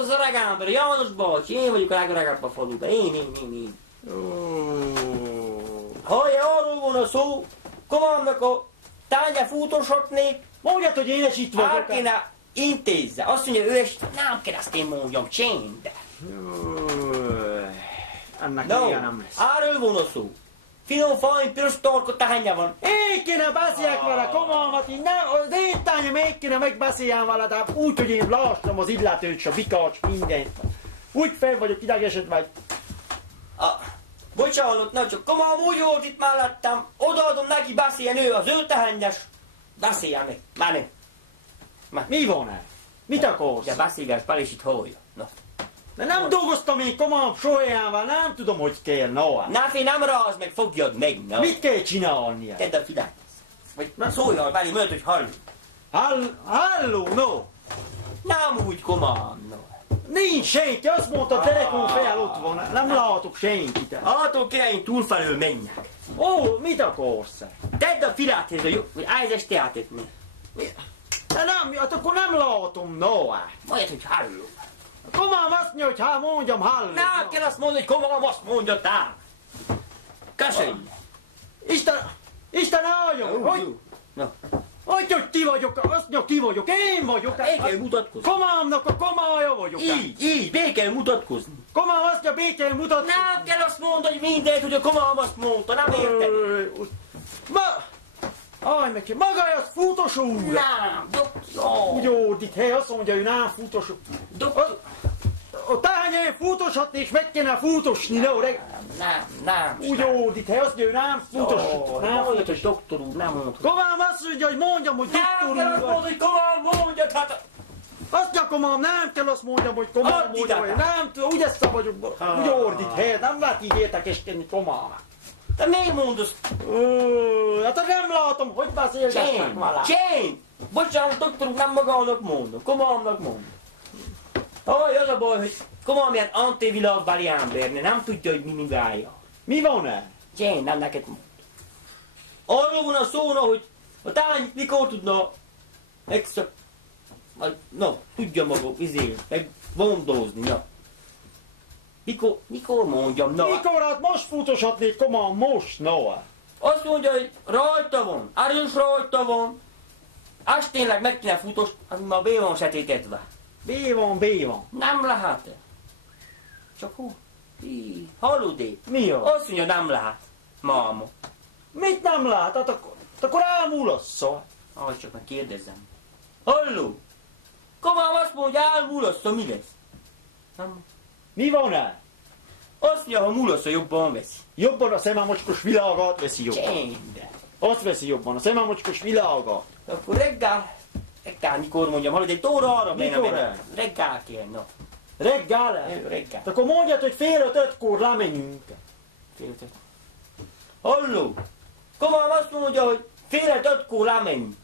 Az öreg ember, János bácsi, én vagyok a legöregebb a faluban. Én. Hallja, arról van a szó, komolyannak a tánja futósoknék, Mondjad, hogy én is itt át vagyok. kéne intézze. Azt mondja, ő is, nem kell ezt én mondjam, csend. Ennek No, ilyen nem lesz. arról van a szó. Finom fajn, piros torkot tánya van. Én kéne beszéljek vele, komolyan, így nem, az én tányom, én kéne megbeszéljem vele, de úgy, hogy én lássam az illetőt, s a bikács, mindent. Úgy fel vagyok idegesedve, vagy. Bocsánat, na csak komolyan úgy volt itt mellettem, odaadom neki beszéljen ő, az ő tehennyes. Beszéljen meg, már nem. Mi van-e? Mit akarsz? Ja, beszélgess, Pál is itt hallja. No. De nem dolgoztam én komolyan sohajával, nem tudom, hogy kell, no. Náfi, nem ráz meg, fogjad meg, no. Mit kell csinálnia? Tedd a fülát. Vagy szóljál, Páli, mondod, hogy hall. Halló, no. Nem úgy komolyan, no. Nincs senki, azt mondta, a telefon fel ott van, nem látok senkit. Attól kell én túlfelől menjek. Ó, mit akarsz? Tedd a filát, ez a jó, hogy állj az teátét meg. De nem, hát akkor nem látom, no. Mondjad, hogy halló. Komolyan azt mondja, hogy mondjam, halló. Nem kell azt mondani, hogy komolyan azt mondja, tá. Köszönj. Isten álljon, hogy? No. Hogy ti vagyok, azt mondja, ki vagyok, én vagyok. Be kell mutatkozni. Komámnak a komája vagyok. Így, be kell mutatkozni. Komám azt mondja, be kell mutatkozni. Nem kell azt mondani, hogy mindent, hogy a komám azt mondta, nem érted? Neki, maga az futós úr. Nem, doktor. Úgy ordít, hely, azt mondja, hogy nem futós. Doktor. A tányai futoshatni, és meg kéne futosni, no, Nem. úgy ordít, hely, azt mondja, hogy nem futos. Nem mondod, hogy doktor úr, nem mondod. Komám azt mondja, hogy mondjam, hogy doktor Nem kell azt úr. mondani, hogy komám mondjad, hát... Azt mondja, komám, nem kell azt mondjam, hogy komám Add ide, mondjam, nem tudom, úgy ezt vagyok, úgy ordít, hely, nem lehet így értekeskedni, komám. Te miért mondasz? Hát nem látom, hogy beszélgessek vele. Csend! Bocsánat, doktor úr, nem magának mondom, komámnak mondom. Az a baj, hogy komám ilyen antivilágbeli emberne, nem tudja, hogy mi migája. Mi van-e? Csend, nem neked mond. Arról van a szóna, hogy a tányit mikor tudna extra... No, tudja maga, meg gondozni, na. Mikor mondjam, na? Mikor hát most futoshatnék, komám, most, no. Azt mondja, hogy rajta van, Arius rajta van. Az tényleg meg kéne futós, az már be van sötétetve. B van. Nem lehet. Csak hol? Hallod én? Mi az? Azt mondja, nem lát. Máma. Mit nem lát? Hát akkor elmúlassza. Ahogy csak meg kérdezzem. Halló? Komám azt mondja, hogy elmúlassza, mi lesz? Nem. Mi van el? Azt mondja, ha múlassza, jobban veszi. Jobban a szemámocskos világát veszi jobban. Csende. Azt veszi jobban, a szemámocskos világát. Akkor reggel, mikor mondjam, hallod, egy óra arra Mikor benne el? Reggel kell, na. Reggel el? Reggel. Akkor mondjad, hogy 4:45-kor lemenjünk. Fél-ötöt. Halló? Komám azt mondja, hogy 4:45-kor lemegyünk.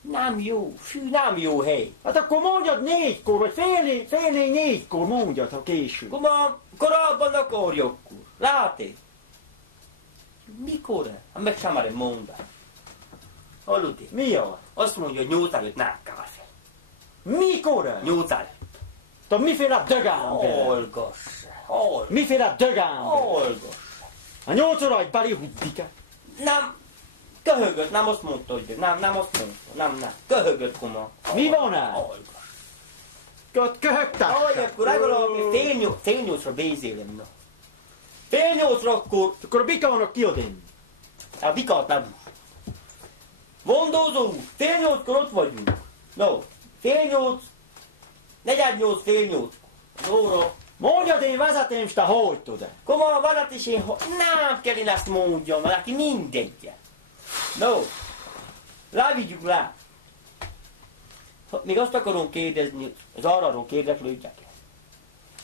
Nem jó, nem jó hely. Hát akkor mondjad 4-kor, vagy fél négy, 4-kor mondjad, ha késő. Komám, korábban akarjuk. Látod? Mikor? Hát meg sem merem mondani. Hallod? Mi az? Azt mondja, hogy 8 előtt nem kell fel. Mikor? 8 előtt. Te miféle dögámber? Hallgass. Hallgass. Miféle dögámber? Hallgass. A 8 óra egy belihuddik. Nem. Köhögött, nem azt mondta, hogy nem azt mondta. Nem. Köhögött, komám. Mi van el? Hallgass. Köhögtess. Ahogy akkor legalább fél nyolcra bézélem, na. Fél nyolcra akkor Akkor a bikának kiadni. a bikát nem úr. Mondózó, fél nyolckor ott vagyunk. No, fél nyolc, 4:08, fél nyolc. Az óra. Mondjad, én vezetem, és te hogy tudod? Komolyan van, és én nem kell én ezt mondjam, valaki mindegy. No, levigyük le. Még azt akarom kérdezni, az arról kérdeklődjek.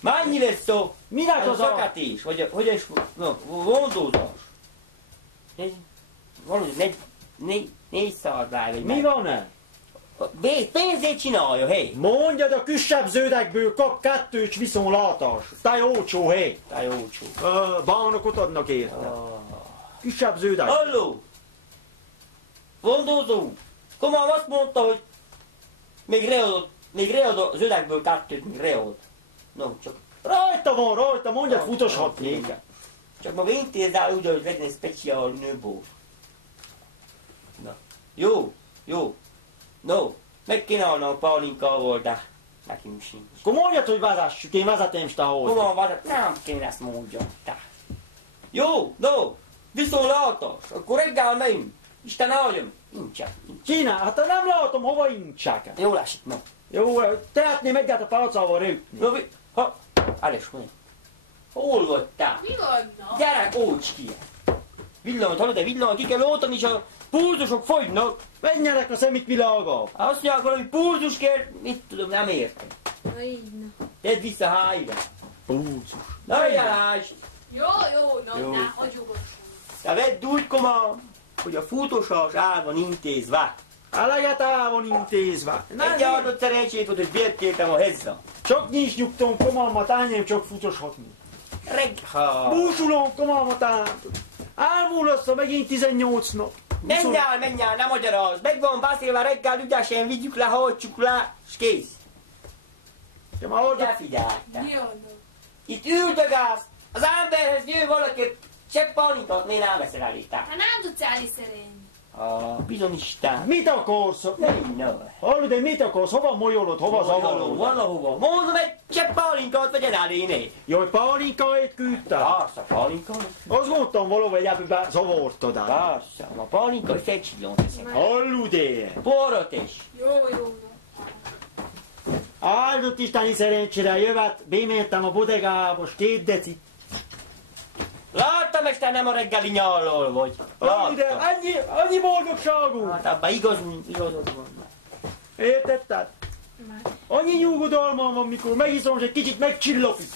Mennyi lesz szó? Minek Ez az a a... szakatés, vagy is, no, gondozás. Valahogy 400 vagy Mi van el? Pénzét csinálja, hé. Mondjad, a kisebb zöldekből kap 2 viszontlátás. Te olcsó hely. Te jócsó. Bánokot adnak érte. Kisebb zöldek. Halló! Gondozó! Komám azt mondta, hogy még read az ölegből 2, még read. No, csak Rajta, mondjad, futoshatnék. Csak maga intézzál úgy, hogy legyen egy speciál nőbor. Na. Jó. No, meg kéne állnom a Paulinkával, de nekünk sincs. Akkor mondjad, hogy vezessük, én vezetem, és te hogy. Komám van, nem kéne ezt mondjam. Te. Jó, no, viszontlátás, akkor reggel megyünk. Isten áldjon. Nincsen. Csinál, hát nem látom, hova incsák. Jól esik, no. Jó, tehetném egyet a palcával rögtni. No, Áles, mondj. Hol vagy te? Mi van? Na? Gyerek, ócs ki! Villamot, hallod, villamot, ki kell oltani, és a pulzusok fogynak. Menjenek a szemik világa. Azt mondják, valami pulzus kell, mit tudom, nem értem. Na így, na. Tedd vissza hájra. Pulzus. Na, jelásd! Jó, na, Jó. na, hagyjogosson. Te vedd úgy, komám, hogy a futósás el van intézve. Eleget el van intézve. Egy adott szerencsét volt, hogy bért kértem a hezza. Csak nincs nyugtom, komalmat, ányém csak futoshatni. Reggel. Búsulom, komalmat, ányém. Elmúlassza megint 18 nap. Menj el, nem magyaráz. Meg van beszélve reggel, ügyesen vigyük le, hajtsuk le, és kész. Ja, már oda... De figyelj te. Mi van? Itt üldögálsz, az emberhez jön valaki, csepp palinkot, miért nem veszel elé, te? Hát nem tudsz eliszerelni. Bizony Isten. Mit akarsz? Hallod, én mit akarsz? Hova molyolod? Hova zavarod? Valahova. Mondom, egy csepp palinkot vegyen eléné. Jaj, pálinkáit küldtem? Persze, palinkot. Azt mondtam valahol, hogy ebben zavartad el. Persze, a palinka fecsidlót teszek. Hallod én? Porot is. Jó, na. Áldott isteni szerencsére jövet, bementem a bodegába, és 2 deci. Láttam, este nem a reggeli nyarról vagy. Hallod, Láttam. annyi boldogságunk. Hát abban igazod van. Értetted? Annyi nyugodalmam van, mikor megiszom, és egy kicsit megcsillapít.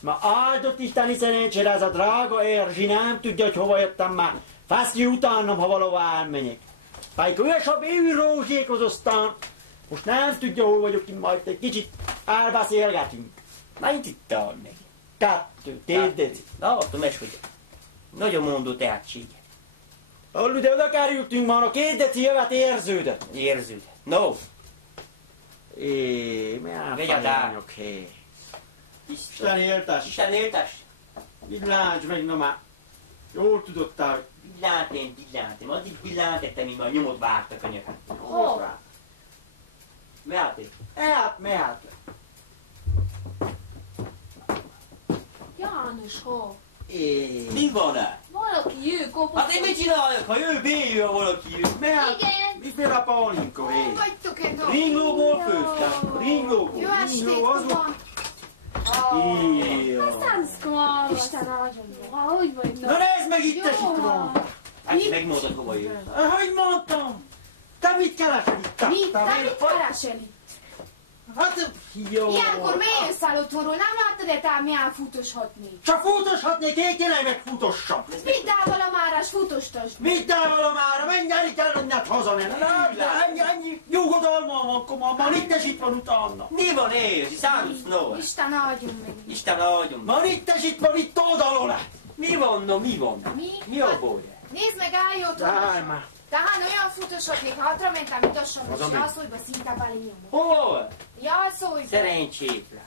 Ma áldott isteni szerencsére ez a drága Erzsi nem tudja, hogy hova jöttem már. Fesztjű utánam, ha valahova elmenjek. Pedig olyasab őrózsékhoz aztán. Most nem tudja, hol vagyok, én majd egy kicsit elbeszélgetünk. Mennyit itt áll meg? 2 deci. Látom, és hogy nagyon mondó tehetsége. Hallod, de oda kerültünk már, a 2 deci jövet érződött. Érződ. No. Milyen Vegyed fajányok, hé. Isten éltes. Isten éltes. Villáncs meg, na már. Jól tudottál. Billántém. Addig billántettem, míg már nyomot várt a könyöket. Hol? Mehet. Mehet. Mi van-e? Valaki jő, kopott. Hát én mit csináljak, ha jön, béjjön valaki jön? Igen. Miféle a Paulinka, hé? Vagytok egy dolog. Ringlóból főztem. Ringlóból. Jó estét, Ringló, az kupa. Szánszka, Isten nagyon jó. Hogy vagy? Na nézd meg itt a sikron! Hát megmondod, hova jön. Hogy mondtam? Te mit keresel itt? Mit? Te mit keresel itt? Hát, jó. Ilyenkor miért jössz el otthonról? Nem láttad-e te milyen futoshatni? Csak futoshatnék, én tényleg meg futossam. Vidd el valamárás futostasd. Mit el valamára? Menj el, itt elmenned hazamenni. Ennyi nyugodalma van, komolyan. Már itt is itt van utána. Mi van érzi? Számíts no. Isten áldjon meg. Isten áldjon. Már itt is itt van, itt oldalon le. Mi van, no, mi van? Mi? Mi a baj? Nézd meg, állj Állj otthon. már. Tehát olyan futoshatnék, ha hatra mentem, utassam, és Hazamegy. alszólyba szinte belényomom. Hol? Alszólyba. Szerencsétlen.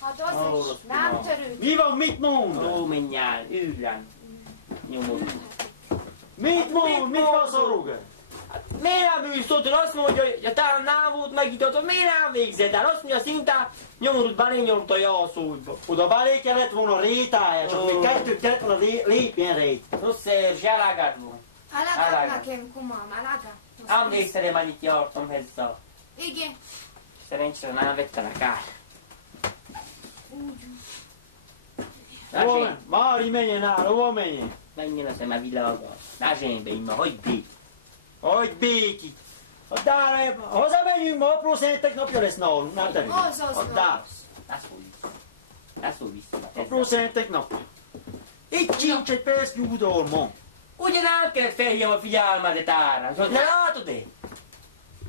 Hát az Ó, is. Nem törőd. Mi van, mit mond? Ó, menjál, üljen. Nyomod. Mit mond? Mit van szorog? Hát miért nem ülsz ott? Azt mondja, hogy a táron nem volt megított, miért nem végzed el? Azt mondja, szinte nyomorút belényomta a jalszódba. Oda belé kellett volna rétája, csak még kettőt kellett volna lépjen rét. Rossz Erzsi, elágad van. Eleged nekem, kumám, eleged. Emlékszem, annyit jártam ezzel. Igen. Szerencsére nem vettenek át. Hova menj? Mári menjen el, hova menjen? Menjen a szeme világa. Názsénbe immá, hagyd bék. Hogy béki. Hazamegyünk, ma apró szentek napja lesz nálunk, nem terül. Azaz, Ne szólj vissza. Ne szólj vissza. Apró szentek napja. Itt sincs egy perc nyugodalma. Ugye nem kell felhívjam a figyelmedet ára. Ne látod-e?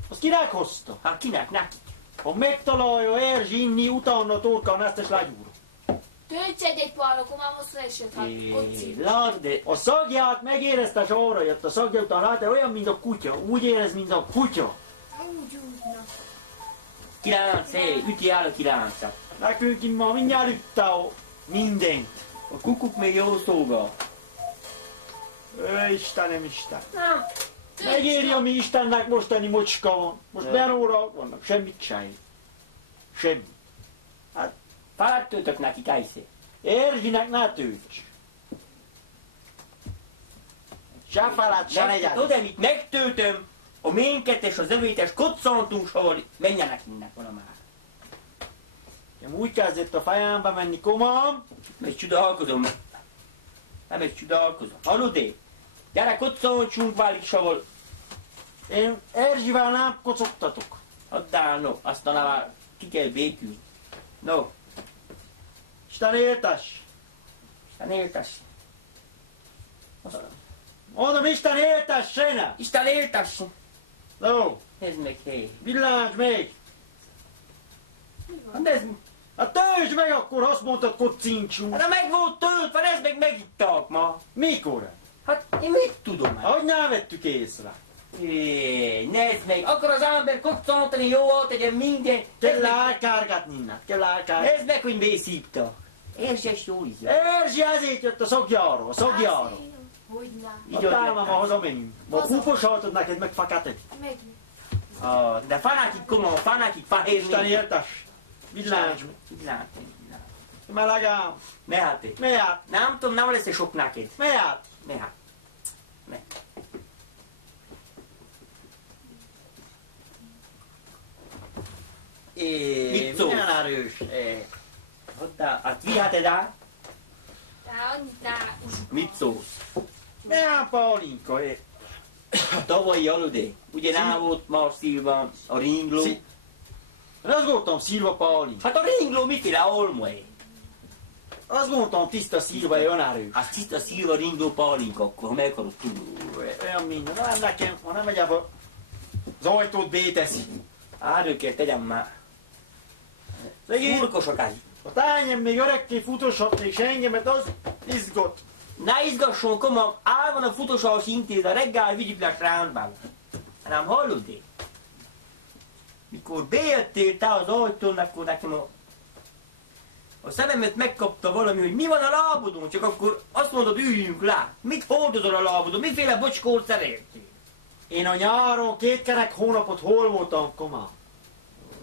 Azt kinek hozta? Hát kinek? Neki. Ha megtalálja Erzsi inni, utána torkán ezt is legyúr. Töltsd egy párra, kumám, azt esett, hát kocsi. Látod-e? A szagját megérezte, sorra jött. A szagja után látja, olyan, mint a kutya. Úgy érez, mint a kutya. Úgy útna. Kilánc, üti el a kiláncát. Nekünk itt ma mindjárt ütte a mindent. A kukuk még jó szóga. Istenem, Isten. Na, Megéri a mi Istennek mostani mocska van. Most benóra vannak, semmit se. Semmi. feladtőtök neki, Kajszé. Erzsinek ne tölts. Se felát, se legyen. Tudod, mit megtöltöm a ménket és az övétes koccantunkról, menjenek innen valamár. Úgy kezdett a fejembe menni, komám. Meg csodálkozom. Nem is csodálkozom. Hallod-e? Gyere, koccantsunk válik savol. Én Erzsivel nem kocogtatok. Addál, no, aztán már ki kell békülni. No, Isten éltes. Isten éltes. Mondom, Isten éltessene. Isten éltes. No, Nézd meg, hé. villámts még. Hát nézd, Hát töltsd meg akkor, azt mondtad, kocincsú. hát meg volt töltve, nézd meg, megittak ma. Mikor? Hát én mit tudom már? Ahogy nem vettük észre. Nézd meg, akkor az ember koccantani jól tegyen minden. Kell elkárgatni innen, kell elkárgatni. Nézd meg, hogy bészítta. Érzses jól is. Erzsi ezért jött a szogjáról, a szogjáról. Hogy már. Így A táma ott ma hazamegyünk. Ma Haza. kuposaltod neked meg fakated. Meg. De fanakik komolyan, fanakik fehérni. Isten éltes. Villámts meg. Villámts. Melegám. Mehet. Mehet. Nem tudom, nem lesz sok neked. Mehet. Mehet. Ne. Mit szólsz? Milyen erős. Hát viheted el? De annyit ne uzsuk. Mit szólsz? Milyen Paulinka. Tavalyi aludé. Ugye nem volt már szilva a ringló? Én azt gondoltam, Szilva Paulin. Hát a ringló miféle olmai? Azt gondoltam, tiszta Szilva, olyan erős. Hát tiszta szilva ringló Paulinka akkor, ha meg akarod tudni. Olyan minden. Nem nekem, ha nem megyek az ajtót béteszi. Árő kell tegyem már. Szegény, Szurkosok el. a tányem még öregké futoshatnék se engemet, az izgott. Ne izgasson, komolyan, áll van a futósals intéz, a reggel vigyük le rándban. Nem hallod én? Mikor bejöttél te az ajtón, akkor nekem a szememet megkapta valami, hogy mi van a lábodon, csak akkor azt mondod, üljünk le. Mit hordozol a lábodon? Miféle bocskót szeretnél? Én a nyáron 2 kerek hónapot hol voltam, komám?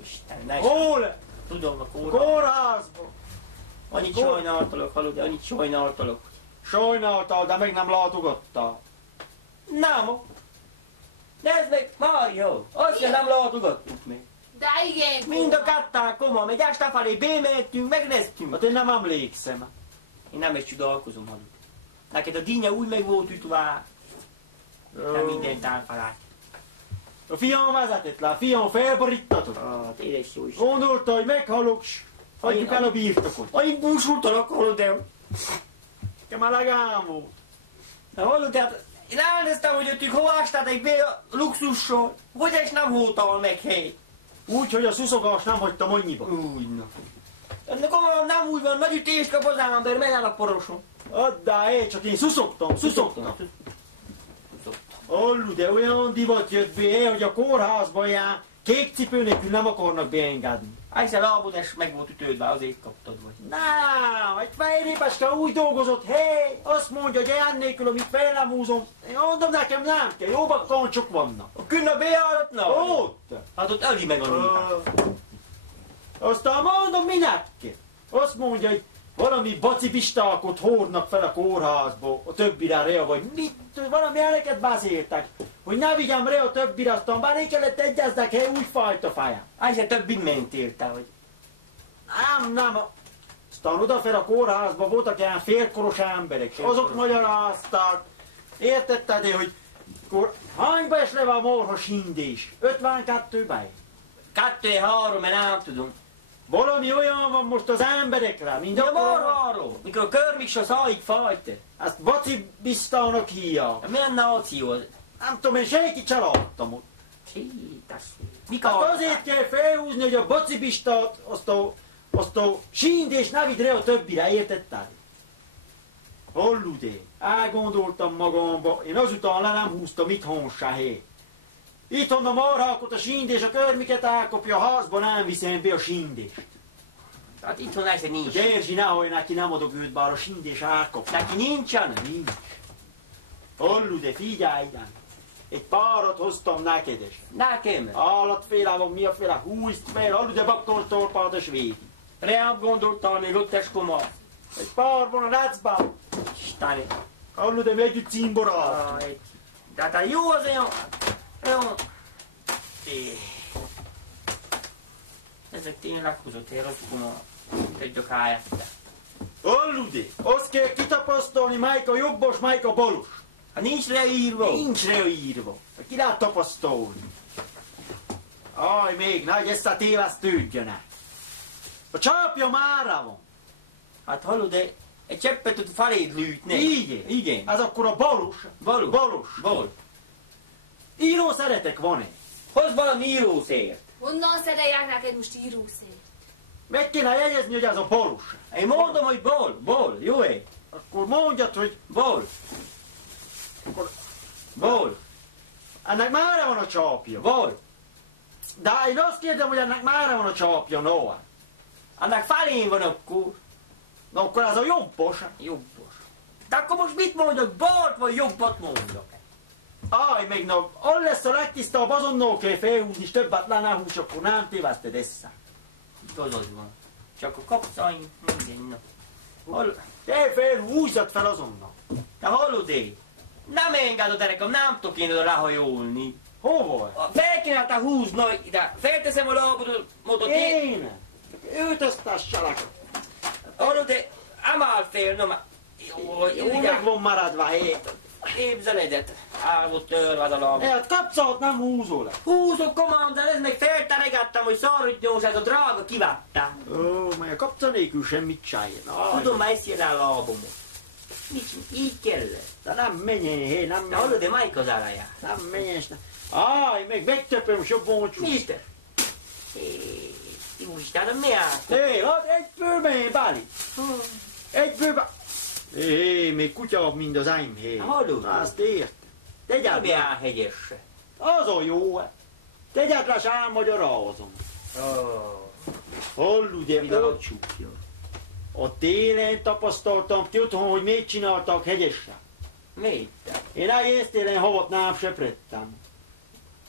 Isten, ne is. Hol? Tudom, a kóra. Kórházban. Annyit sajnáltalak, hallod, de annyit sajnáltalak. Sajnáltál, de meg nem látogattál. Nem. Nézd meg, Mária, azt nem látogattuk meg. De igen, Mind a ketten koma, meg este felé bémeltünk, megnéztünk. Hát én nem emlékszem. Én nem is csodálkozom, hallod. Neked a dinnye úgy meg volt ütve, nem mindent elfelállt. A fiam vezetett le, a fiam felborítatott. Tényleg jó is. Gondolta, hogy meghalok, s hagyjuk el a birtokot. Annyit búsultalak, hallod, de... Nekem már legám volt. Na hallod, tehát én elnéztem, hogy jöttünk, hova estátek be a luxussal, hogy és nem voltál meg hely. Úgy, hogy a szuszogás nem hagytam annyiba. Úgy, na. Ennek komolyan nem úgy van, nagy ütést kap az ember, megy el a poroson. Addá, csak én szuszogtam. Allu, de olyan divat jött be, hogy a kórházba ilyen kék cipő nélkül nem akarnak beengedni. Egyszer lábod és meg volt ütődve, azért kaptad vagy. Nem, egy fejrépeske úgy dolgozott, hé, azt mondja, hogy ilyen nélkül, amit fel nem húzom. Én mondom, nekem nem kell, jobbak kancsok vannak. A künne bejáratna? Ott. Hát ott öli meg a népát. Aztán mondom, minek kell. Azt mondja, hogy valami bacibistákot hordnak fel a kórházba, a többire rea, vagy mit, valami eleket beszéltek, hogy ne vigyem rea a többire, aztán bár én kellett egyeznek, hely, úgy fájt a fejem. Egyszer többig mentél te, hogy... Nem. Aztán odafér a kórházba voltak ilyen félkoros emberek, azok magyarázták. Értetted, hogy akkor hányba es leve a marhas hindés? 52-ben? 2-3, mert nem tudom. Valami olyan van most az emberekre, mint De akkor... marháról, mikor a körmix az haig fajt. Ezt bacibistának hívják. Milyen náció az? Nem tudom, én senki családtam ott. Mikor? Hát azért kell felhúzni, hogy a bacibistát, azt a síndés ne vidd re a többire, értetted? Hallud én? Elgondoltam magamba, én azután le nem húztam itthon se hely. Itthon a marhákot, a síndés, a körmiket elkapja, a házba nem viszem be a síndést. Hát itthon egyszer nincs. De Erzsi, nehogy neki nem adok őt, bár a síndés elkapja. Neki nincsen? Nincs. Hallud, de figyelj ide. Egy párat hoztam neked is. Nekem? Állatféle van, mi a féle, húzd fel, hallud, de bakkoltorpát és védi. Reább gondoltál még ott eskoma. Egy pár van a rácban. Isteni. Hallod, de mi együtt cimborál. De hát jó az olyan... Ezek tényleg húzott ér, az koma. Egy a káját. Hallod, azt kell kitapasztalni, melyik a jobbos, melyik a balos. Hát nincs leírva. Nincs leírva. Ki lehet tapasztalni. Aj, még nagy, ezt a tévesztődjön. A csápja mára van. Hát hallod, de egy cseppet ott feléd lőtnek. Igen. Ez akkor a balos. Balos. Író szeretek van-e? Hozz valami írószért. Honnan szerelják neked most írószét? Meg kéne jegyezni, hogy ez a balos. Én mondom, hogy ból, jó-e? Akkor mondjad, hogy Ból. ennek mára van a csápja. Ból. De én azt kérdem, hogy ennek mára van a csápja, Noah. Annak felén van akkor. Na akkor ez a jobbos. Jobbos. De akkor most mit mondok? Balt vagy jobbat mondok? Aj, még na, az lesz a legtisztább, azonnal kell felhúzni, és többet le ne húzz, akkor nem téveszted össze. Tudod van. Csak a kapszaim minden nap. Te felhúzzad fel azonnal. Te hallod én? Nem enged a derekam, nem tudok én oda lehajolni. Hova? Fel kéne te húzni ide. Felteszem a lábodot. Én? Őt ezt tesselek. Hallod én? Emel fél, no már. Jó, meg van maradva, hét. Képzeledet. Áll volt törve az a lábod. Hát kapcsolat nem húzol le. Húzok, komandán, ez meg felteregettem, hogy szarodjós, ez a drága kivágta. Ó, meg a kapcsa nélkül semmit csájén. Tudom, már ezt jön el a lábomot. Így kellett. De nem menjen, hé, nem De menjen. hallod, de melyik az állajá? Nem menjen, Aj, még megtöpöm, sok boncsú. Mister? Úristen, de mi állt? Hé, hát egy főben, Báli. Egy főben. Hé, még kutyabb, mint az enyém, hé. Hallod? Azt ért. Tegyed Mi le. áll hegyesre? Az a jó. Tegyed le, s elmagyarázom. Hallod, de Mi a csukja? a télen tapasztaltam ti otthon, hogy mit csináltak hegyesre. Miért? Én egész télen havat nem seprettem.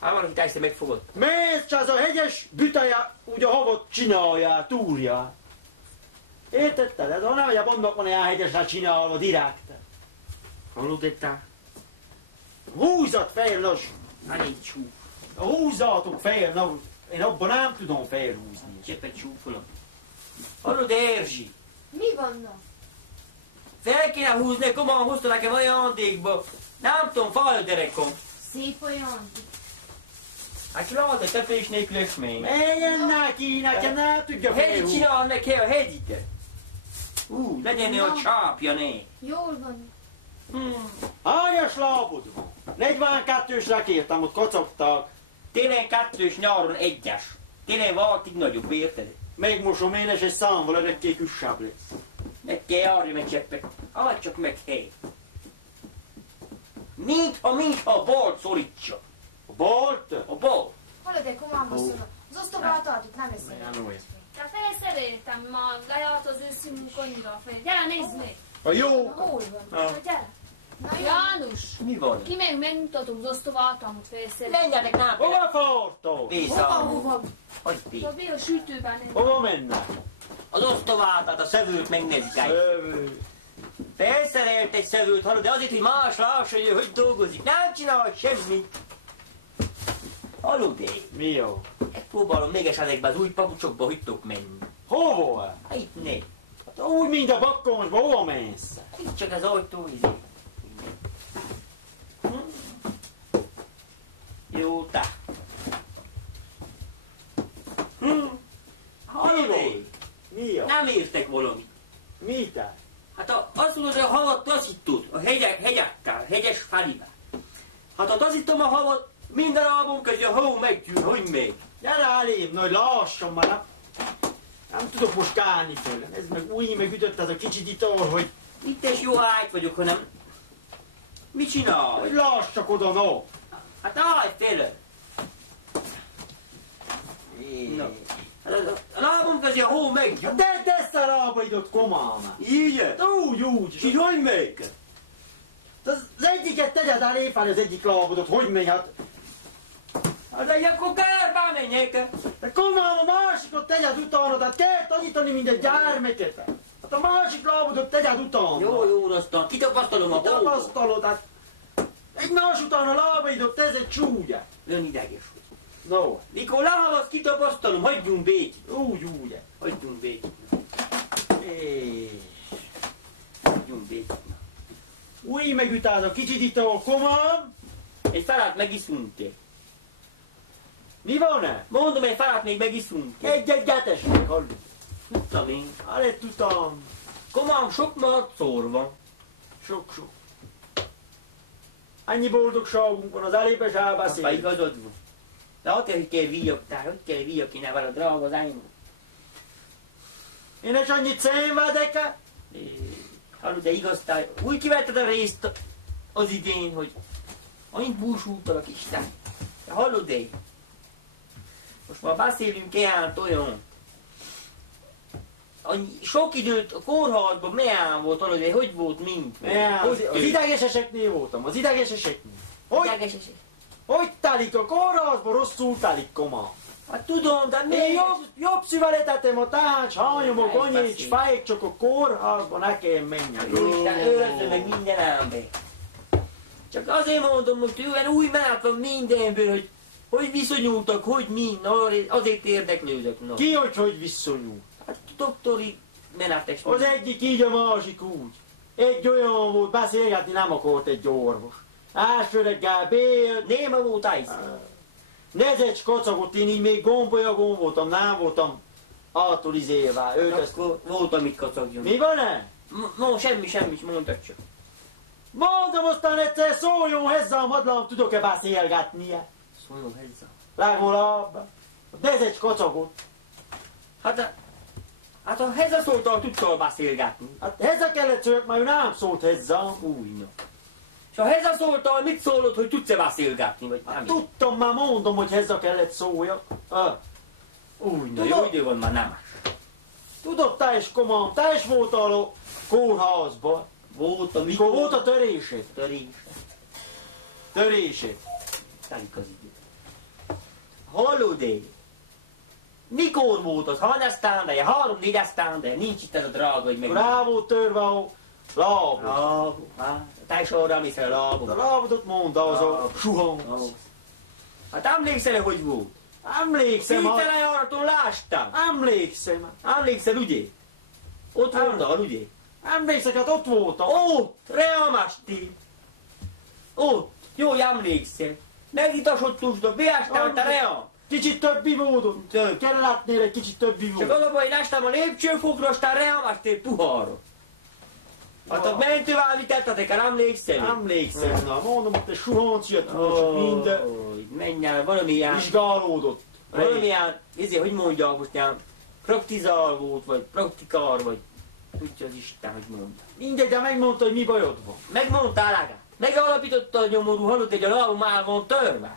Hát valaki teljesen megfogott. Mész, az a hegyes bütaja úgy a havat csinálja, túrja. Értetted? Ez nem, hogy a bandok van olyan hegyesre csinálva direkt. Hallod, te? Húzat fel, lass! Elég csúf. Húzzátok fel, na, én abban nem tudom felhúzni. Csepet csúfolom. Hallod, Erzsi? Mi vannak? Fel kéne húzni, komolyan hozta nekem ajándékba. Nem tudom, fáj derekom. Szép olyan. Hát ki látod, tepés nélkül esmény. Menjen neki, nekem nem tudja Hegyit felhúzni. csinál neki a hegyit. Legyen a csápja, né. Jól van. Hányas lábod van? 42-ösre kértem, ott kacagtak. Tényleg kettős nyáron egyes. Tényleg valatig nagyobb, érted? Megmosom én, és egy számval örökké küssebb lesz. Meg kell járni, meg cseppet. Hadd csak meg hely. Mintha a balt szorítsa. A bolt? A balt. Hallod, egy komám basszona. Az osztobát adjuk, nem eszem. Te felszereltem ma, lejárt az őszi munkanyira fel. Gyere, nézd meg! A jó! Hol van? Na, Gyere! Na jó. János! mi van? Ki meg megmutatom az osztobát, amit felszereltem. Menjetek, nem. Hova fartol? Vissza. Hova? Hogy ti? A bél a sütőben. Hova mennek? Az osztovátát, a szövőt megnézgány. Felszerelt egy szövőt, hallod, de azért, hogy más lássa, hogy ő hogy dolgozik. Nem csinál semmit. Hallod, én? Mi jó? Próbálom még ezekbe az új papucsokba, hogy tudok menni. Hova? Hát itt né. Hát úgy, mint a bakkomosba, hova mensz? Itt csak az ajtó izé. Jó, te. Hallod, én? Mi jó? Nem értek valamit. Mi te? Hát azt mondod, hogy a havat taszítod, a hegyekkel, hegyes falivel. Hát ha taszítom a havat, minden álmunk közé a hó meggyűl, hogy még? Gyere elém, nagy lassan már. Nem tudok most kálni tőlem. Ez meg új, meg ütött ez a kicsit itt ahol, hogy Itt is jó ágy vagyok, hanem... Mit csinálj? lassak oda, no. Hát állj félre! No. Hát a lábam közé a hó meggyűl. De tesz a lábaidot, komám. Így? Úgy. És így hogy megy? Az egyiket tegyed elé fel az egyik lábadot, hogy megy, hát. Hát de akkor kárba menjek. De komám, a másikot tegyed utána, tehát kell tanítani, mint egy gyermeket. Hát a másik lábadot tegyed utána. Jó, aztán kitapasztalom a hóba. Kitapasztalod, hát. Egymás után a lábaidot tesz egy csúgya. Ön ideges vagy. No, Mikor lehavasz, kitapasztalom, hagyjunk békit. úgy. Hagyjunk békit. É. Hagyjunk békit. Új megütáz a kicsit itt, ahol komám. Egy felát megiszunk. Mi van-e? Mondom, egy felát még megiszunk. Egy-egyet esnek, halljuk. Tudtam én. Hát tudtam. Komám, sok marcor van. Sok. Annyi boldogságunk van, az elépes Apa, elbeszél. igazad van. De hogy kell víjogtál, hogy kell víjogni vele, drága az enyém. Én is annyit szenvedek-e? Hallod, de igaztál, úgy kivetted a részt az idén, hogy annyit búsultalak Isten. De hallod, de most már beszélünk ilyen olyan. Sok időt a kórházban milyen volt, hallod, de hogy volt mind? Az idegeseseknél voltam, az idegeseseknél. Hogy telik a kórházban, rosszul telik, komám. Hát tudom, de Én miért? jobb szüveletetem a tács, hányomok anyét, fejek, csak a kórházba ne kell menjen. Isten őrző meg minden ember. Csak azért mondom, hogy olyan új menet van mindenből, hogy viszonyultak, hogy mind, azért érdeklődök. No. Ki, hogy viszonyul? Hát doktori menetes. Az egyik így, a másik úgy. Egy olyan volt, beszélgetni nem akart egy orvos. Első reggel bejött, Néma volt ájsz. nezecs kacagott, én így még gombolyagon voltam, nem voltam autorizélve. Őt ezt... Akkor volt, amit kacagjon. Mi van-e? No, semmi, mondtad csak. Mondom, aztán egyszer szóljon hozzám, madlám, tudok-e beszélgetnie? Szóljon hozzá. Legalább. Nezecs kacagott. Hát ha hezza szóltál, tudtál beszélgetni. Hát hezza kellett szólni, mert ő nem szólt hozzám. Új, no. És ha hezza szóltál, mit szólod, hogy tudsz-e beszélgetni, vagy nem? Tudtam, már mondom, hogy hezza kellett szóljak. Új, na jó idő van, már nem. Tudod, te is komám, te is voltál a kórházban. Volt, Mikor volt a törésed? Törésed. Telik az idő. Hallod én? Mikor volt az? Hanyasztándeje? 3-4 esztándeje? Nincs itt ez a drága, hogy meg... Rá volt törve a lábot. Lábot, hát. Te is arra emlékszel a lábot. A lábot mondta, az a suhanc. Hát emlékszel, hogy volt? Emlékszem, ha... Szintelejáraton lástam. Emlékszem. Emlékszel, ugye? Ott voltál, ugye? Emlékszek, hát ott voltam. Ott, Reamasti. Ott, jó, emlékszel. Megitasodtusd, beástál te Ream. Kicsit többi volt. Kellettnél egy kicsit többi volt. Csak az a baj, hogy lástam a lépcsőfokra, aztán Reamasti puhára. Hát a mentővel vitettetek el, emlékszel? Emlékszem, na, mondom, hogy te suhanc jött most minden. Menj el, valamilyen... Vizsgálódott. Valamilyen, hogy mondják most ilyen, praktizál volt, vagy praktikár, vagy tudja az Isten, hogy mondta. Mindegy, de megmondta, hogy mi bajod van. Megmondtál, Ága? Megalapította a nyomorú, hallott, hogy a lábam már van törve.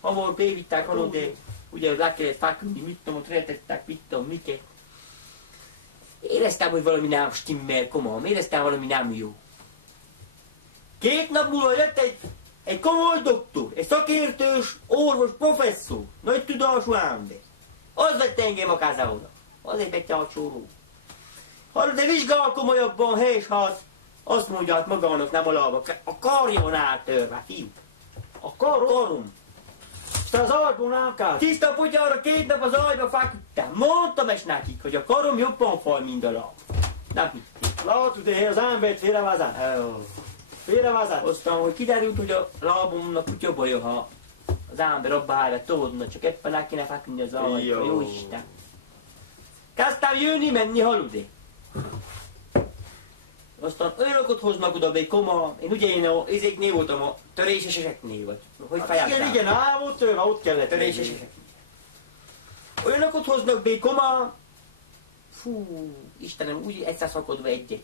Ahol bévitták, hallott, de ugye le kellett feküdni, mit tudom, ott retettek, mit tudom, miket. Éreztem, hogy valami nem stimmel, komolyan, éreztem, valami nem jó. 2 nap múlva jött egy komoly doktor, egy szakértős, orvos, professzor, nagy tudású ember. Az vett engem a kázához. Azért vette a csóró. Hallod, de vizsgál komolyabban, helyes ház. Azt mondja, hát magának nem a lába. A karja van áttörve, fiú. A karom? Karom. Te az ajból nem kell. Tiszta potyára 2 nap az ajba feküdtem. Mondtam is nekik, hogy a karom jobban fal, mint a láb. Nem hitték. Látod, de az embert félrevezet. Félrevezet. Aztán, hogy kiderült, hogy a lábomnak kutya baja, ha az ember abba állva toldna, csak éppen el kéne feküdni az ajba. Jó Isten. Kezdtem jönni, menni, hallod-e? Aztán olyanokat hoznak oda be, koma, én ezeknél voltam a töréses eseknél, vagy hogy fejeztem? Igen, á, volt törve, ott kellett. Töréses eseknél. Olyanokat hoznak be, koma, fú, Istenem, úgy egyszer szakodva egyet.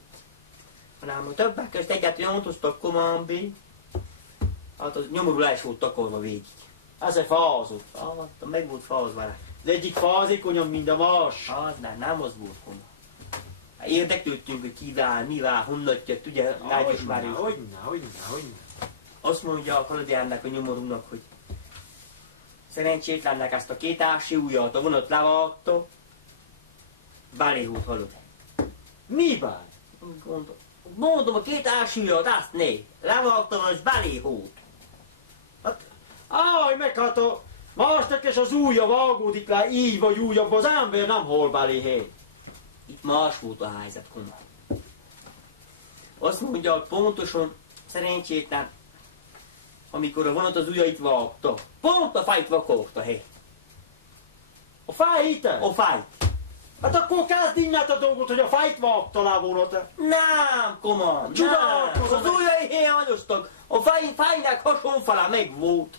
Hanem a többek közt egyet olyan hoztak komán be, hát az nyomorul is volt takarva végig. Ez egy fázott. Meg volt fázva rá. Az egyik fázékonyabb, mint a más. Az nem az volt koma. Érdeklődtünk, hogy kivel, mivel, honnan jött, ugye, lágyos már is. Hogyne. Azt mondja a kaladiánnak, a nyomorúnak, hogy szerencsétlennek ezt a 2 ássi ujjat a vonat levágta, beléhút, hallod. Miben? Mondom, a 2 ássi ujjat, azt né, levágtam, az beléhút. Hát, meg hát a másnak és az ujja vágódik le, így vagy úgy, abban az ember nem hol beléhé. Itt más volt a helyzet, koma. Azt mondja, pontosan szerencsétlen, amikor a vonat az ujjait vágta, pont a fájt vakogta, hé. A fájt? A fájt. Hát akkor kezd innen a dolgot, hogy a fájt vágta le a vonat. Nem, koma, Csodálkozom. az ujjai hiányoztak, a fájnak hasonfala meg volt.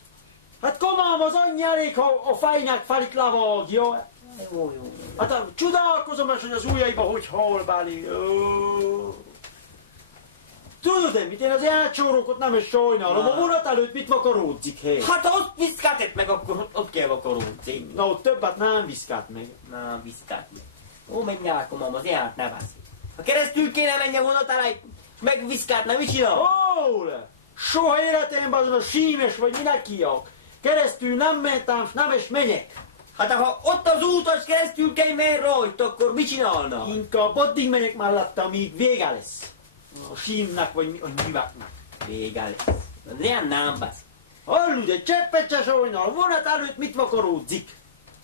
Hát komám, az annyi elég, ha a fájnak felit levágja. Jó. Hát csodálkozom és hogy az ujjaiba hogy hal belé. Tudod-e mit? Én az elcsórókot nem is sajnálom. A vonat előtt mit vakaródzik, hé? Hát ha ott viszkáltett meg, akkor ott kell vakaródni. Na, ott többet nem viszkált meg. Nem viszkált meg. Ó, menj el, komám, az járt ne vász. Ha keresztül kéne menni a vonat alá, és megviszkált, nem mit csinál? Hol? Soha életemben azon a símes vagy minek hívják. Keresztül nem mentem, nem is menjek. Hát ha ott az út, az keresztül kell menni rajta, akkor mit csinálna? Inkább addig megyek mellette, amíg vége lesz. A símnek vagy a nyivaknak. Vége lesz. Ilyen nem basz. Hallod, egy cseppet se sajnál, vonat előtt mit vakaródzik?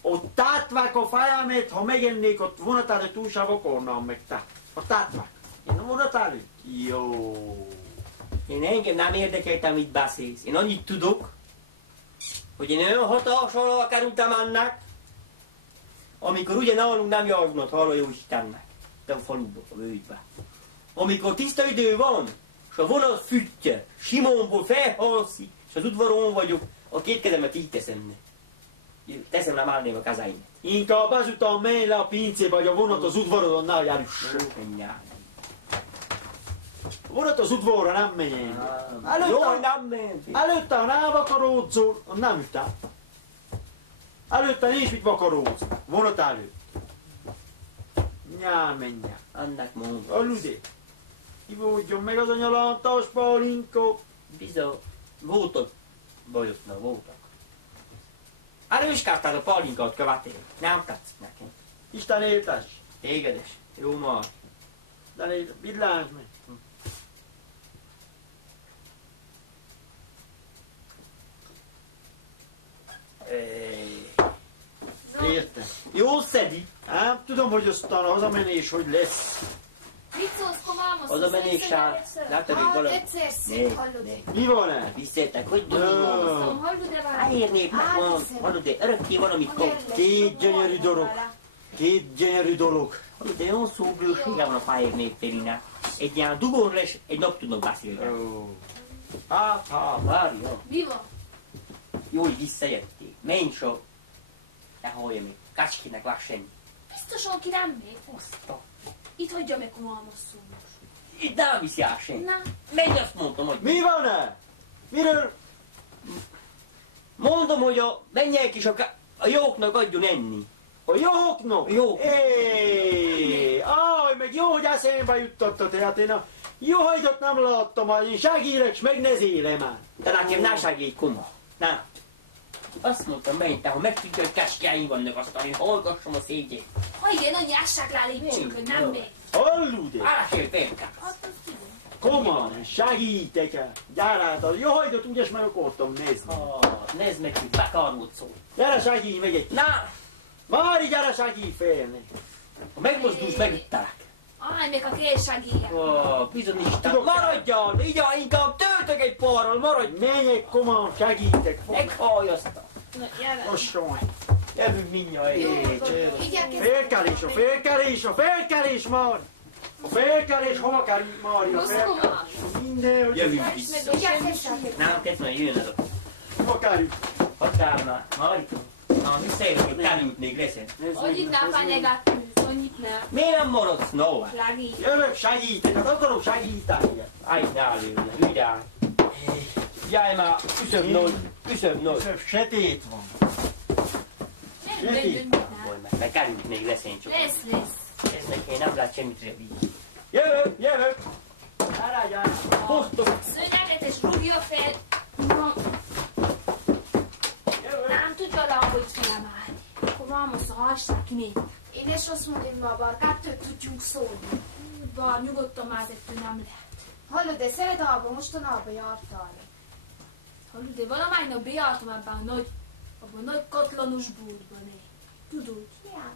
Ott tátvák a fejemet, ha megennék, ott vonat előtt túl sem vakarnám meg. A tátvák. Én a vonat előtt. Jó. Én engem nem érdekeltem, mit beszélsz. Én annyit tudok, hogy én olyan hatással kerültem annak, amikor ugye nálunk nem járnod, hála jó Istennek, de a faluba, a völgybe. Amikor tiszta idő van, és a vonat füttye, Simonból felhalszik, és az udvaron vagyok, a 2 kezemet így teszem. Teszem le állném a kezeimet. Inkább ezután menj le a pincébe, hogy a vonat az udvarodon ne járjuss. A vonat az udvarra nem menjen. Jó, nem ment. Előtte, ha nem vakaródzol, nem ütál. Előtte nincs mit vakaródsz. Vonat előtt. Nyár menjen. Annak mondom. Aludé. Kivódjon meg az a nyalántás pálinka. Bizony. Voltak bajok, voltak. Rőskáztál a palinkát követél. Nem tetszik nekem. Isten éltes. Tégedes. Jó már. De mit lásd meg? Értem. Jól szedi. Hát, tudom, hogy aztán a hazamenés hogy lesz. Mit szólsz, komámos? Hazamenés sár. Látod, hogy valami... Egyszer Né, szép, hallod? né. Mi van-e? Visszajöttek, hogy Hallod-e valami? Fehér népnek van. Hallod, örökké valamit kap. Két gyönyörű dolog. Két gyönyörű dolog. Hallod, de jó szó bősége van a fehér néptélinek. Egy ilyen dugón lesz, egy nap tudnak beszélni. Hát, várja. Mi van? Jó, hogy visszajöttél. Menj sok. Ne hallja még. Kacskének lassan. Biztosan ki nem még. Oszta. Itt hagyja meg komámos szómos. Itt nem viszi el senki. Na, Menj, azt mondtam, hogy... Mi van-e? Miről? Mondom, hogy menjek is a jóknak adjon enni. A jóknak? Jó. Aj, meg jó, hogy eszembe juttatta, tehát én a jóhajtot nem láttam, én segírek, s meg ne zélem már. De nekem ne segíts, koma. Nem. Azt mondtam, menj, te, ha megtudja, hogy káskáim vannak, aztán én hallgassam a szégyét. ha igen, annyi ásságlál lépcsők, hogy nem még. Hallod-e? Állásért félkám. Hát, az tudom. Koman, segítek el. Gyár át, a jóhajtot úgyes meg akartam nézni. Nézd meg, hogy bekarmod szól. Gyere, segíts meg egy. Na, Mári, gyere, segíts félni. ha megmozdulsz, megüttelek. Állj meg a kérságéje. Bizonyisten. Tudok Maradjál, így inkább töltök egy parral, maradj. Menjek, Koman, segítek. Meghallj aztán. Na, jelen. Osson. Jövünk mindjárt. Félkelés, a félkelés, Mári. A félkelés, hova kerül, Mári, a félkelés? Minden, hogy Jövünk vissza. Igyekezzetek. Nem, kezdve jön az a hova kerül. határ már. Marika. Na, visszaérünk, hogy került még leszen. Annyit nem fenyeget tűz, annyit nem. Miért nem maradsz, Noah? Lági. Jövök, segítek, hát akarok segíteni. Állj, ne állj, hülyál. Jaj, már, üsöbb nagy. Sötét van. Nem döntött nem. Mondj meg, mert került még leszen csak. Lesz. Ez neki nem lát semmit revíz. Jövök. Gyere. Hoztok. Szőnyeget és rúgja fel. Na, nem tudja le, hogy felemálni. Akkor vámosz a hassák ki. Én is azt mondom, hogy ma a kettőt tudjunk szólni. Bár nyugodtan már ettől nem lehet. Hallod, de Szeredában mostanában jártál. Hallod, de valamelyik nap bejártam abban a nagy katlanos boltban. Tudod? Ja.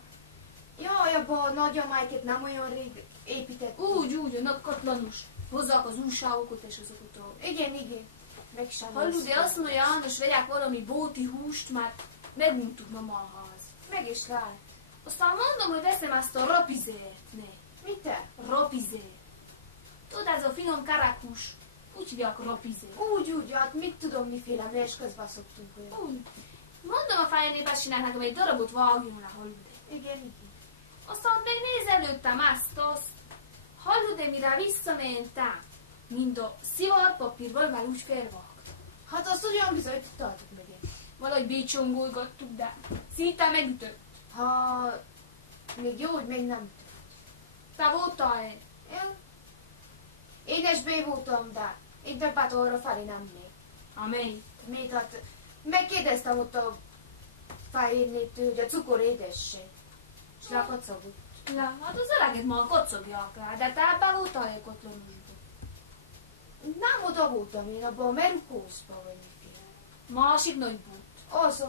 Jaj, abban a nagy amályket nem olyan rég épített. Úgy, a nagy katlanos. Hozzák az újságokat és azokat a... Igen. Meg sem. Hallod, de azt mondja, János, vegyek valami bóti húst, mert meguntuk mamahoz. Meg is lát. Aztán mondom, hogy veszem ezt a rapizért. Mit te? Rapizért. Tudod, ez a finom karákhús. Úgy hívják rapizért. Úgy, hát mit tudom, miféle mers közben szoktunk olyan. Úgy. Mondom a fejenében csinálnak, nekem egy darabot vágjon le, hallod. Igen. Aztán még néz előttem azt. Hallod, mire visszamentem, mind a szivarpapírból már úgy felvágt. Hát azt ugyan bizony tudtátok meg én. Valahogy bécsongolgattuk, de szinte megütött. Ha még jó, hogy még nem. Te voltál-e? Édes B voltam, de így többet arra felé nem még. Amely? Mit hát megkérdeztem ott a fehérnétől, hogy a cukor édesség. És lekacagott. Ja, hát az eleget már kocogják rá, de te ebben voltál-e kotlonosban? Nem oda voltam én, abban a merukózban vagy miféle. Másik nagy bút. Az.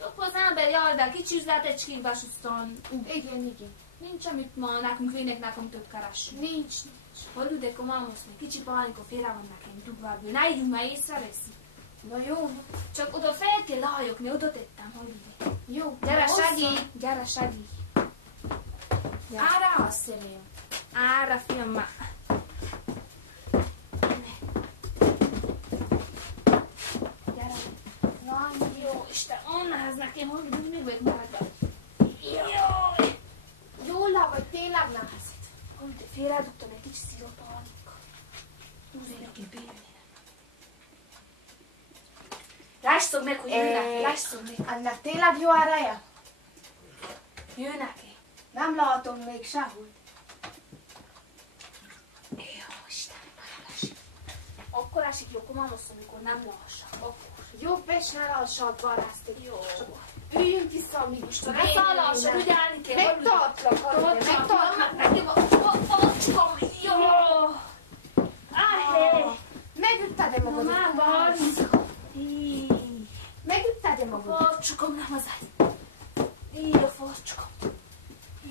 Akkor az ember jár, de kicsi üzletecskékbe, és aztán Igen. nincs, amit ma nekünk léneknek, amit ott keresünk. Nincs. Hallod, de komámosz, még kicsi pálinka félre van nekem dugvából. Ne ígyunk, mert észreveszi. Na jó. Csak oda fel kell lájokni, oda tettem, hallod. Jó. Gyere, segíts. Ára azt szerém. Ára, fiam, már. Gyere. Rányi. Jó, Isten, onnáz nekem, hogy még vagyok maradva. Jaj! Jól le vagy, tényleg nehezed. Hallod, de félredugtam egy kicsi szíropálinka. Húzzél neki bérni. Lásszog meg, hogy jönnek, lásszog meg. Annak tényleg jó áraja? Jönnek-e? Nem látom még sehol. Jó, Isten, már esik. Akkor esik jó, komámosz, amikor nem lássak. Akkor Jobb esne lassabban, Aszti. Jó. Üljünk vissza, amíg most a Ne szállasson, úgy állni kell. Megtartlak, Halude, megtartlak. Nekem a farcskam. Jó. Áhé. Megütted-e magad? Már van. Megütted-e magad? Farcskam nem az egy. Így a farcskam.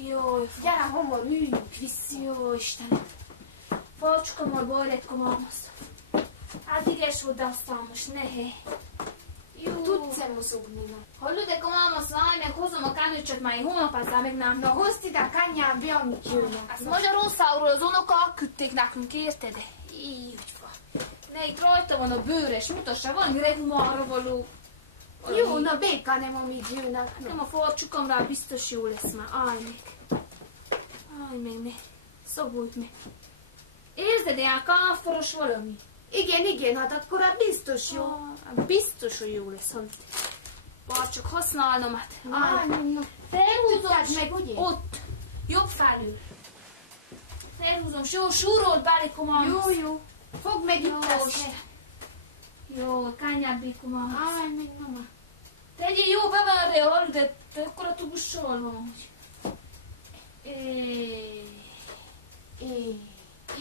Jó. Gyere hamar, üljünk vissza. Jó Istenem. Farcskam a bajletkom almasz. Hát iges volt, de aztán most nehe. Jó. Tudsz-e mozogni? Hallod, almasz, állj meg, hozom a kánőcsöt, már én hónapozzá meg nem. Na hozd ide a kányán be, amik jönnek. Ezt Magyarországról az unokák küldték nekünk, érted? Így van. Ne, itt rajta van a bőres, mutassa, valami rehumára való. Jó, na béka nem, amíg jönnek. Nem a farcsukamra biztos jó lesz már, állj meg. Állj meg, ne. Szobult meg. Érzed ilyen káforos valami? Igen, hát akkor a biztos jó. Biztos, hogy jó lesz, hogy bár csak használnom, hát. Na. Felhúzom, meg, ugye? ott, jobb felül. Felhúzom, jó, súrold bálikom. Jó. Fogd meg itt ezt. Jó, kányát békom. Állj meg, mama. Tegyél jó, bevárja, hallod, de akkor a tubussal van, hogy.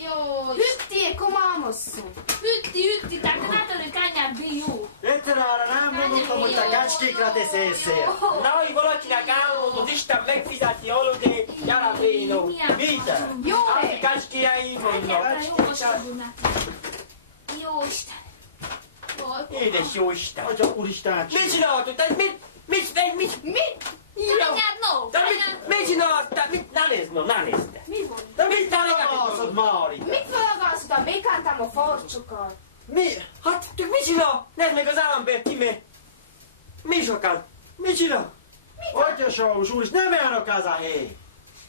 Jó, Hütti, komámosszú. hütti, tehát átadni kányát bé, jó. Egyszerűen nem mondottam, hogy a kácskékra teszél szél. Nehogy valakinek elmondod, Isten megfizeti, hallod, én gyere bénó. Mit? Jó, Áti kácskéjaim vannak. Jó Isten. Édes jó Isten. Atya úristen. Mit csináltad? Te mit? Kányád, no! Te mit csináltad? Ne nézd, no, ne nézd. mi van? De mit Felavaszod, Mári. Mit felavaszod? A békántám a farcsokat. Mi? Hát, te mit csinál? Nézd meg az állambért, ki mi sokan? Mit csinál? Atya Saus úr, nem járok az a hely.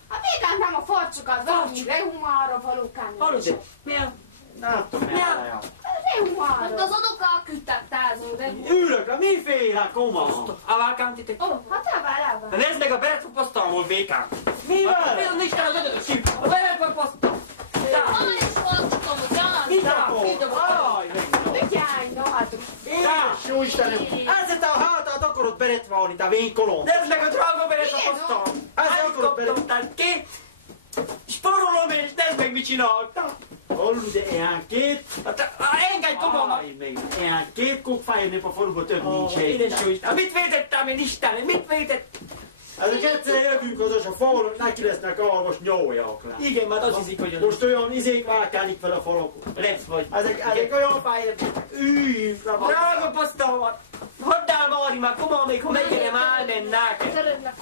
A békántám a farcsokat, valami rehumára való kányát. Hallod, miért? Nem tudom, mi a Rehumára. Hát az unokák küldtek tázol, de... Ülök, miféle koma? Aválkám titek. Hát elvár. De nézd meg a beretfogpasztal volt békám. Mi Mi van? az Isten az ötöt szív? A beretfogpasztal. Aj, és farcsukom, hogy jár! Mit a? Aj, meg. Vigyázz, no hát. Tás, jó Istenem. Ezzel a hátát akarod beretvalni, te vénkolom. Nézd meg a drága beretfogpasztal. Ezzel akarod beretvalni. Elkaptam ki. Sporolom és nézd meg mit csináltam. Hallod, de ilyen két... Hát engedj komolyban. Aj, meg. Ilyen két kukfájérnép a faluban több nincs. Édes jó Isten. Mit vétettem én Istenem? Mit vétett? Ezek egyszer jövünk az a falon, neki lesznek arvos nyóljak le. Igen, már azt hiszik, hogy Most olyan izék válkálnik fel a falakon. lesz vagy. Ezek olyan fájérnek, üljünk le. Drága pasztalmat! Hadd el, Mári, már komoly, még ha megérem elmennek. Törödlek,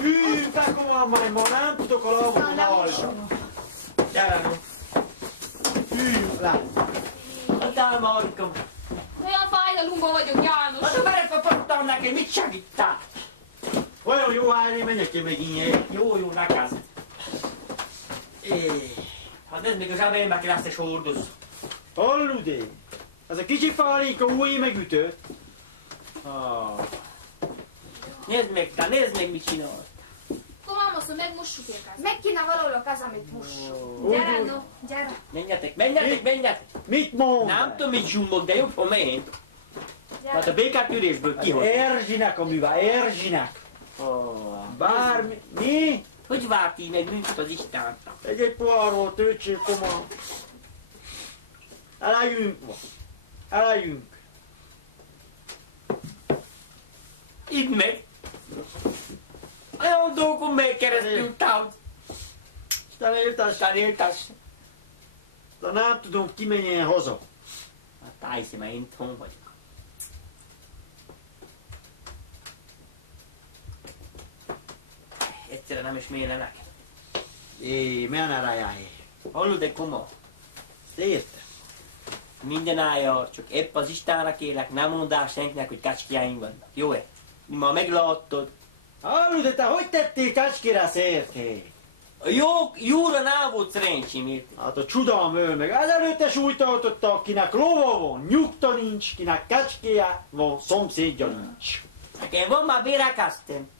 Üljünk le komolyan, ma nem tudok a lavon hallani. Gyere, no. Üljünk le. Hadd el, Márikam. olyan fájdalomban vagyok, János. Hát a beretve pattam nekem, mit segíttál? Olyan jó állni, menjek ki meg ilyen. Jó, nekász. Hát nézd még az elmegyek ki ezt a sordoz. Hallod én? Ez a kicsi fáléka új megütött. Nézd meg, mit csinál. Tomám, azt megmossuk érkezni. Meg kéne valahol az, amit most. Gyere, no, gyere. Menjetek. Mit mond? Nem tudom, mit zsummog, de jobb, ha ment. Hát a békát ürésből kihoz. Erzsinek a művá, Erzsinek. Bármi, mi? Hogy várt így meg minket az Isten? Egy pohárról töltsél komolyan. Elájunk. Idd meg. Olyan dolgokon megy keresztül, távd. Aztán éltess. De nem tudom, ki menjen haza. Hát tájszé, mert én itthon vagyok. Egyszerűen nem is mélenek. Milyen rájáé? Hallod, de koma? Érte? Minden állja, csak épp az Istenre kérlek, nem mondál senkinek, hogy kácskiáink vannak. Jó-e? Ma megláttad. Hallod, de te hogy tettél kácskére szérté? A jóra nem volt szerencsém, érted? Hát a csodám ő meg. Ezelőtte súlytartotta, akinek lova van, nyugta nincs, kinek kecskéje van, szomszédja nincs. Nekem van már bérekáztem.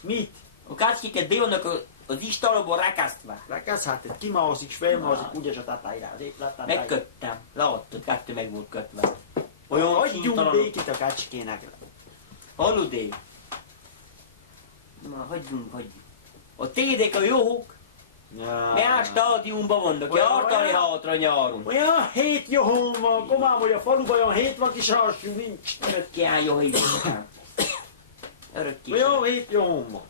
Mit? A kácskéket be vannak az istálóból rákáztva. Rákázhatod, kimászik, s felmászik, úgyis a tatájra, az épülettájra. Megköttem. Láttad, kettő meg volt kötve. Olyan Hagyjunk kíntalanok. békét a kecskének. Hallod én? Na, hagyjunk. A tédek a jók, mert stádiumban vannak, jártani hátra nyáron. Olyan 7 johón van, komám, hogy a faluban olyan 7 van kis harsú nincs. Örökké áll jó hívó. Örökké. Olyan 7 johón van.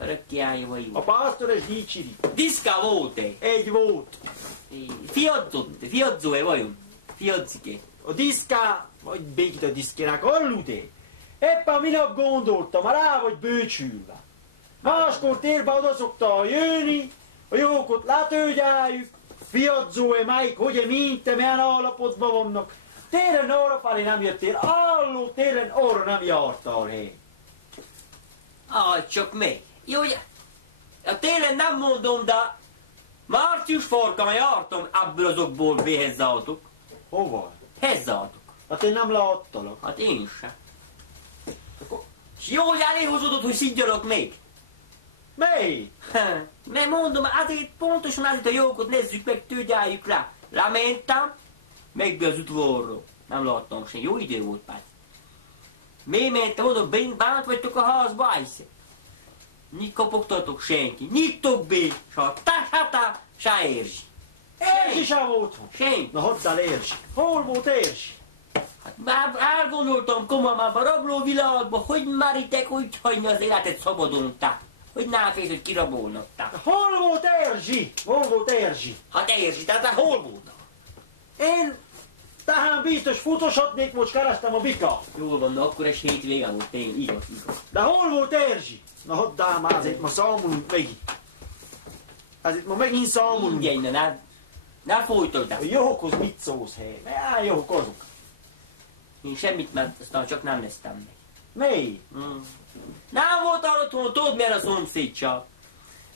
Örökké áll jó A hívó. pásztores dicsiri. Diszka volt-e? Egy volt. Fiadzó-e vajon? Fiadzike. A diszká, vagy békít a diszkének, hallud-e? Éppen minap gondoltam, már rá vagy bőcsülve. Máskor térbe oda szokta jönni, a jókot letőgyáljuk, fiadzó-e, melyik, hogy minte, milyen állapotban vannak. Téren arra felé nem jöttél, álló téren arra nem jártál, hé. Csak még. Jó, ugye? A télen nem mondom, de március farkán jártam ebből azokból behezzátok. Hova? Hezzátok. Hát én nem láttalak. Hát én sem. S jó, hogy eléhozódott, hogy szidjalak még. Mely? Mert mondom, azért pontosan azért a jókot nézzük meg, tőgyáljuk rá. Lementem, meg be az udvarról. Nem láttam sem. Jó idő volt pár. Mi mentem oda, bánt vagytok a házba, ájsze. Nyit kopogtatok senki. Nyittok be, se Erzsi. Erzsi sem volt. Senki. Na hozzá Erzsi. Hol volt Erzsi? Hát már elgondoltam komamában, a rabló világban, hogy meritek úgy hagyni az életet szabadon, te. Hogy náfész, hogy kirabolnak, te. Hol volt Erzsi? Hol volt Erzsi? Hát Erzsi, tehát hol volna? Én tehát biztos futoshatnék, most kerestem a bika. Jól van, na akkor egy hétvége volt, tényleg, igaz. De hol volt Erzsi? Na hadd már, azért ma számolunk megint. Ezért ma megint számolunk. Mindjárt, ne folytasd A el. jókhoz mit szólsz, hely? Ne, jók azok. Én semmit, mert aztán csak nem néztem meg. Mely? Nem voltál otthon, tudod milyen a szomszédság.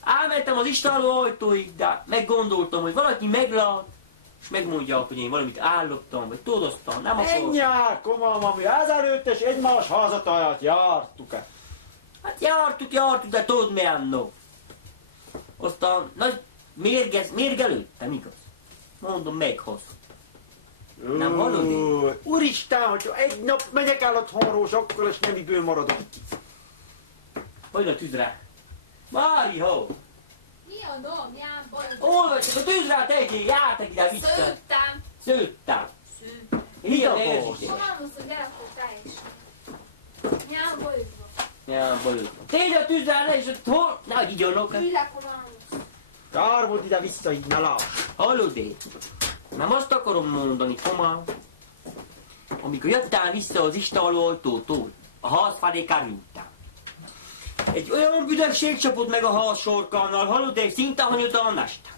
Elmentem az istáló ajtóig, de meggondoltam, hogy valaki meglát, és megmondják, hogy én valamit állottam, vagy tudoztam, nem akartam. Ennyár, komám, ami ezelőttes egymás házatáját jártuk-e? Hát jártuk, de tudod milyen no. Aztán nagy mérgelődtem, igaz? Mondom, meghoz. Nem hallod? Úristen, hogy egy nap megyek el otthonról, és akkor és nem iből maradok ki. Hogy a tűzre? Mári, ho! Mi a dom, Ján Bolyog? Olvasok, a tűzre tegyél, jártak ide vissza. Szőttem. Szőttem. Szőttem. Ilyen akarsz? érzéke. Mamámhoz, hogy elakott teljesen. Ján Bolyogba. Ja, balul. Tényleg a tűzre le, és ott hol? Ne, hogy igyonok. Ülek a mámhoz. Kár volt ide vissza, így ne láss. Hallod én? Nem azt akarom mondani, komám. Amikor jöttem vissza az istáló ajtótól, a ház felé kerültem. Egy olyan büdösség csapott meg a ház sorkánál, hallod én, szinte hanyatlan estem.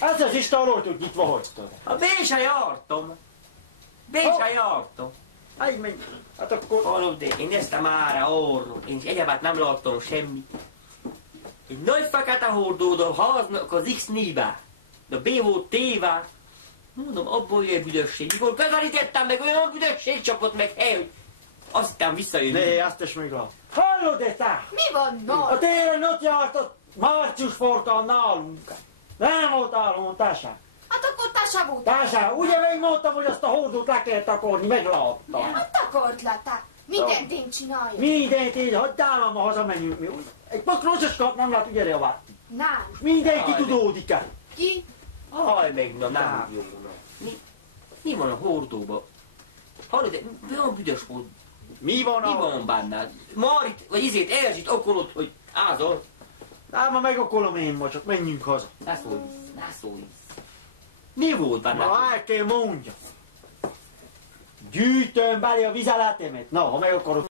Ez az istálót nyitva hagytad. Hát be se jártam. Egy menj. Hát akkor... Hallod én, én néztem ára arról, én egyébként nem láttam semmit. Egy nagy fekete hordód a háznak az X-nébe, de B volt téve. Mondom, abból jön büdösség. Mikor közelítettem meg, olyan büdösség csapott meg, hely, hogy azt hittem visszajön. Ne, ezt is még lát. Hallod-e te? Mi van, no? A téren ott járt a március farkán nálunk. Nem voltál, mondta se. Hát akkor te se volt. Te se. Ugye megmondtam, hogy azt a hordót le kell takarni, megláttam. Hát takard le, te. Mindent én csináljuk. Mindent én, hagyjál ma hazamenjünk mi. Egy pakrocsoskat nem lehet ugye leavatni. Nem. Mindenki Jaj, tudódik-e. Ki? Haj meg, na nem jó. Mi van a hordóban? Hallod, olyan büdös volt. Mi van Mi a... van benned? Marit, vagy izét, Erzsit okolod, hogy ázol. Nem, ma megokolom én ma, csak menjünk haza. Ne szólj. Mi volt benned? Na, el kell mondja. Gyűjtöm belé a vizeletemet. Na, ha meg akarod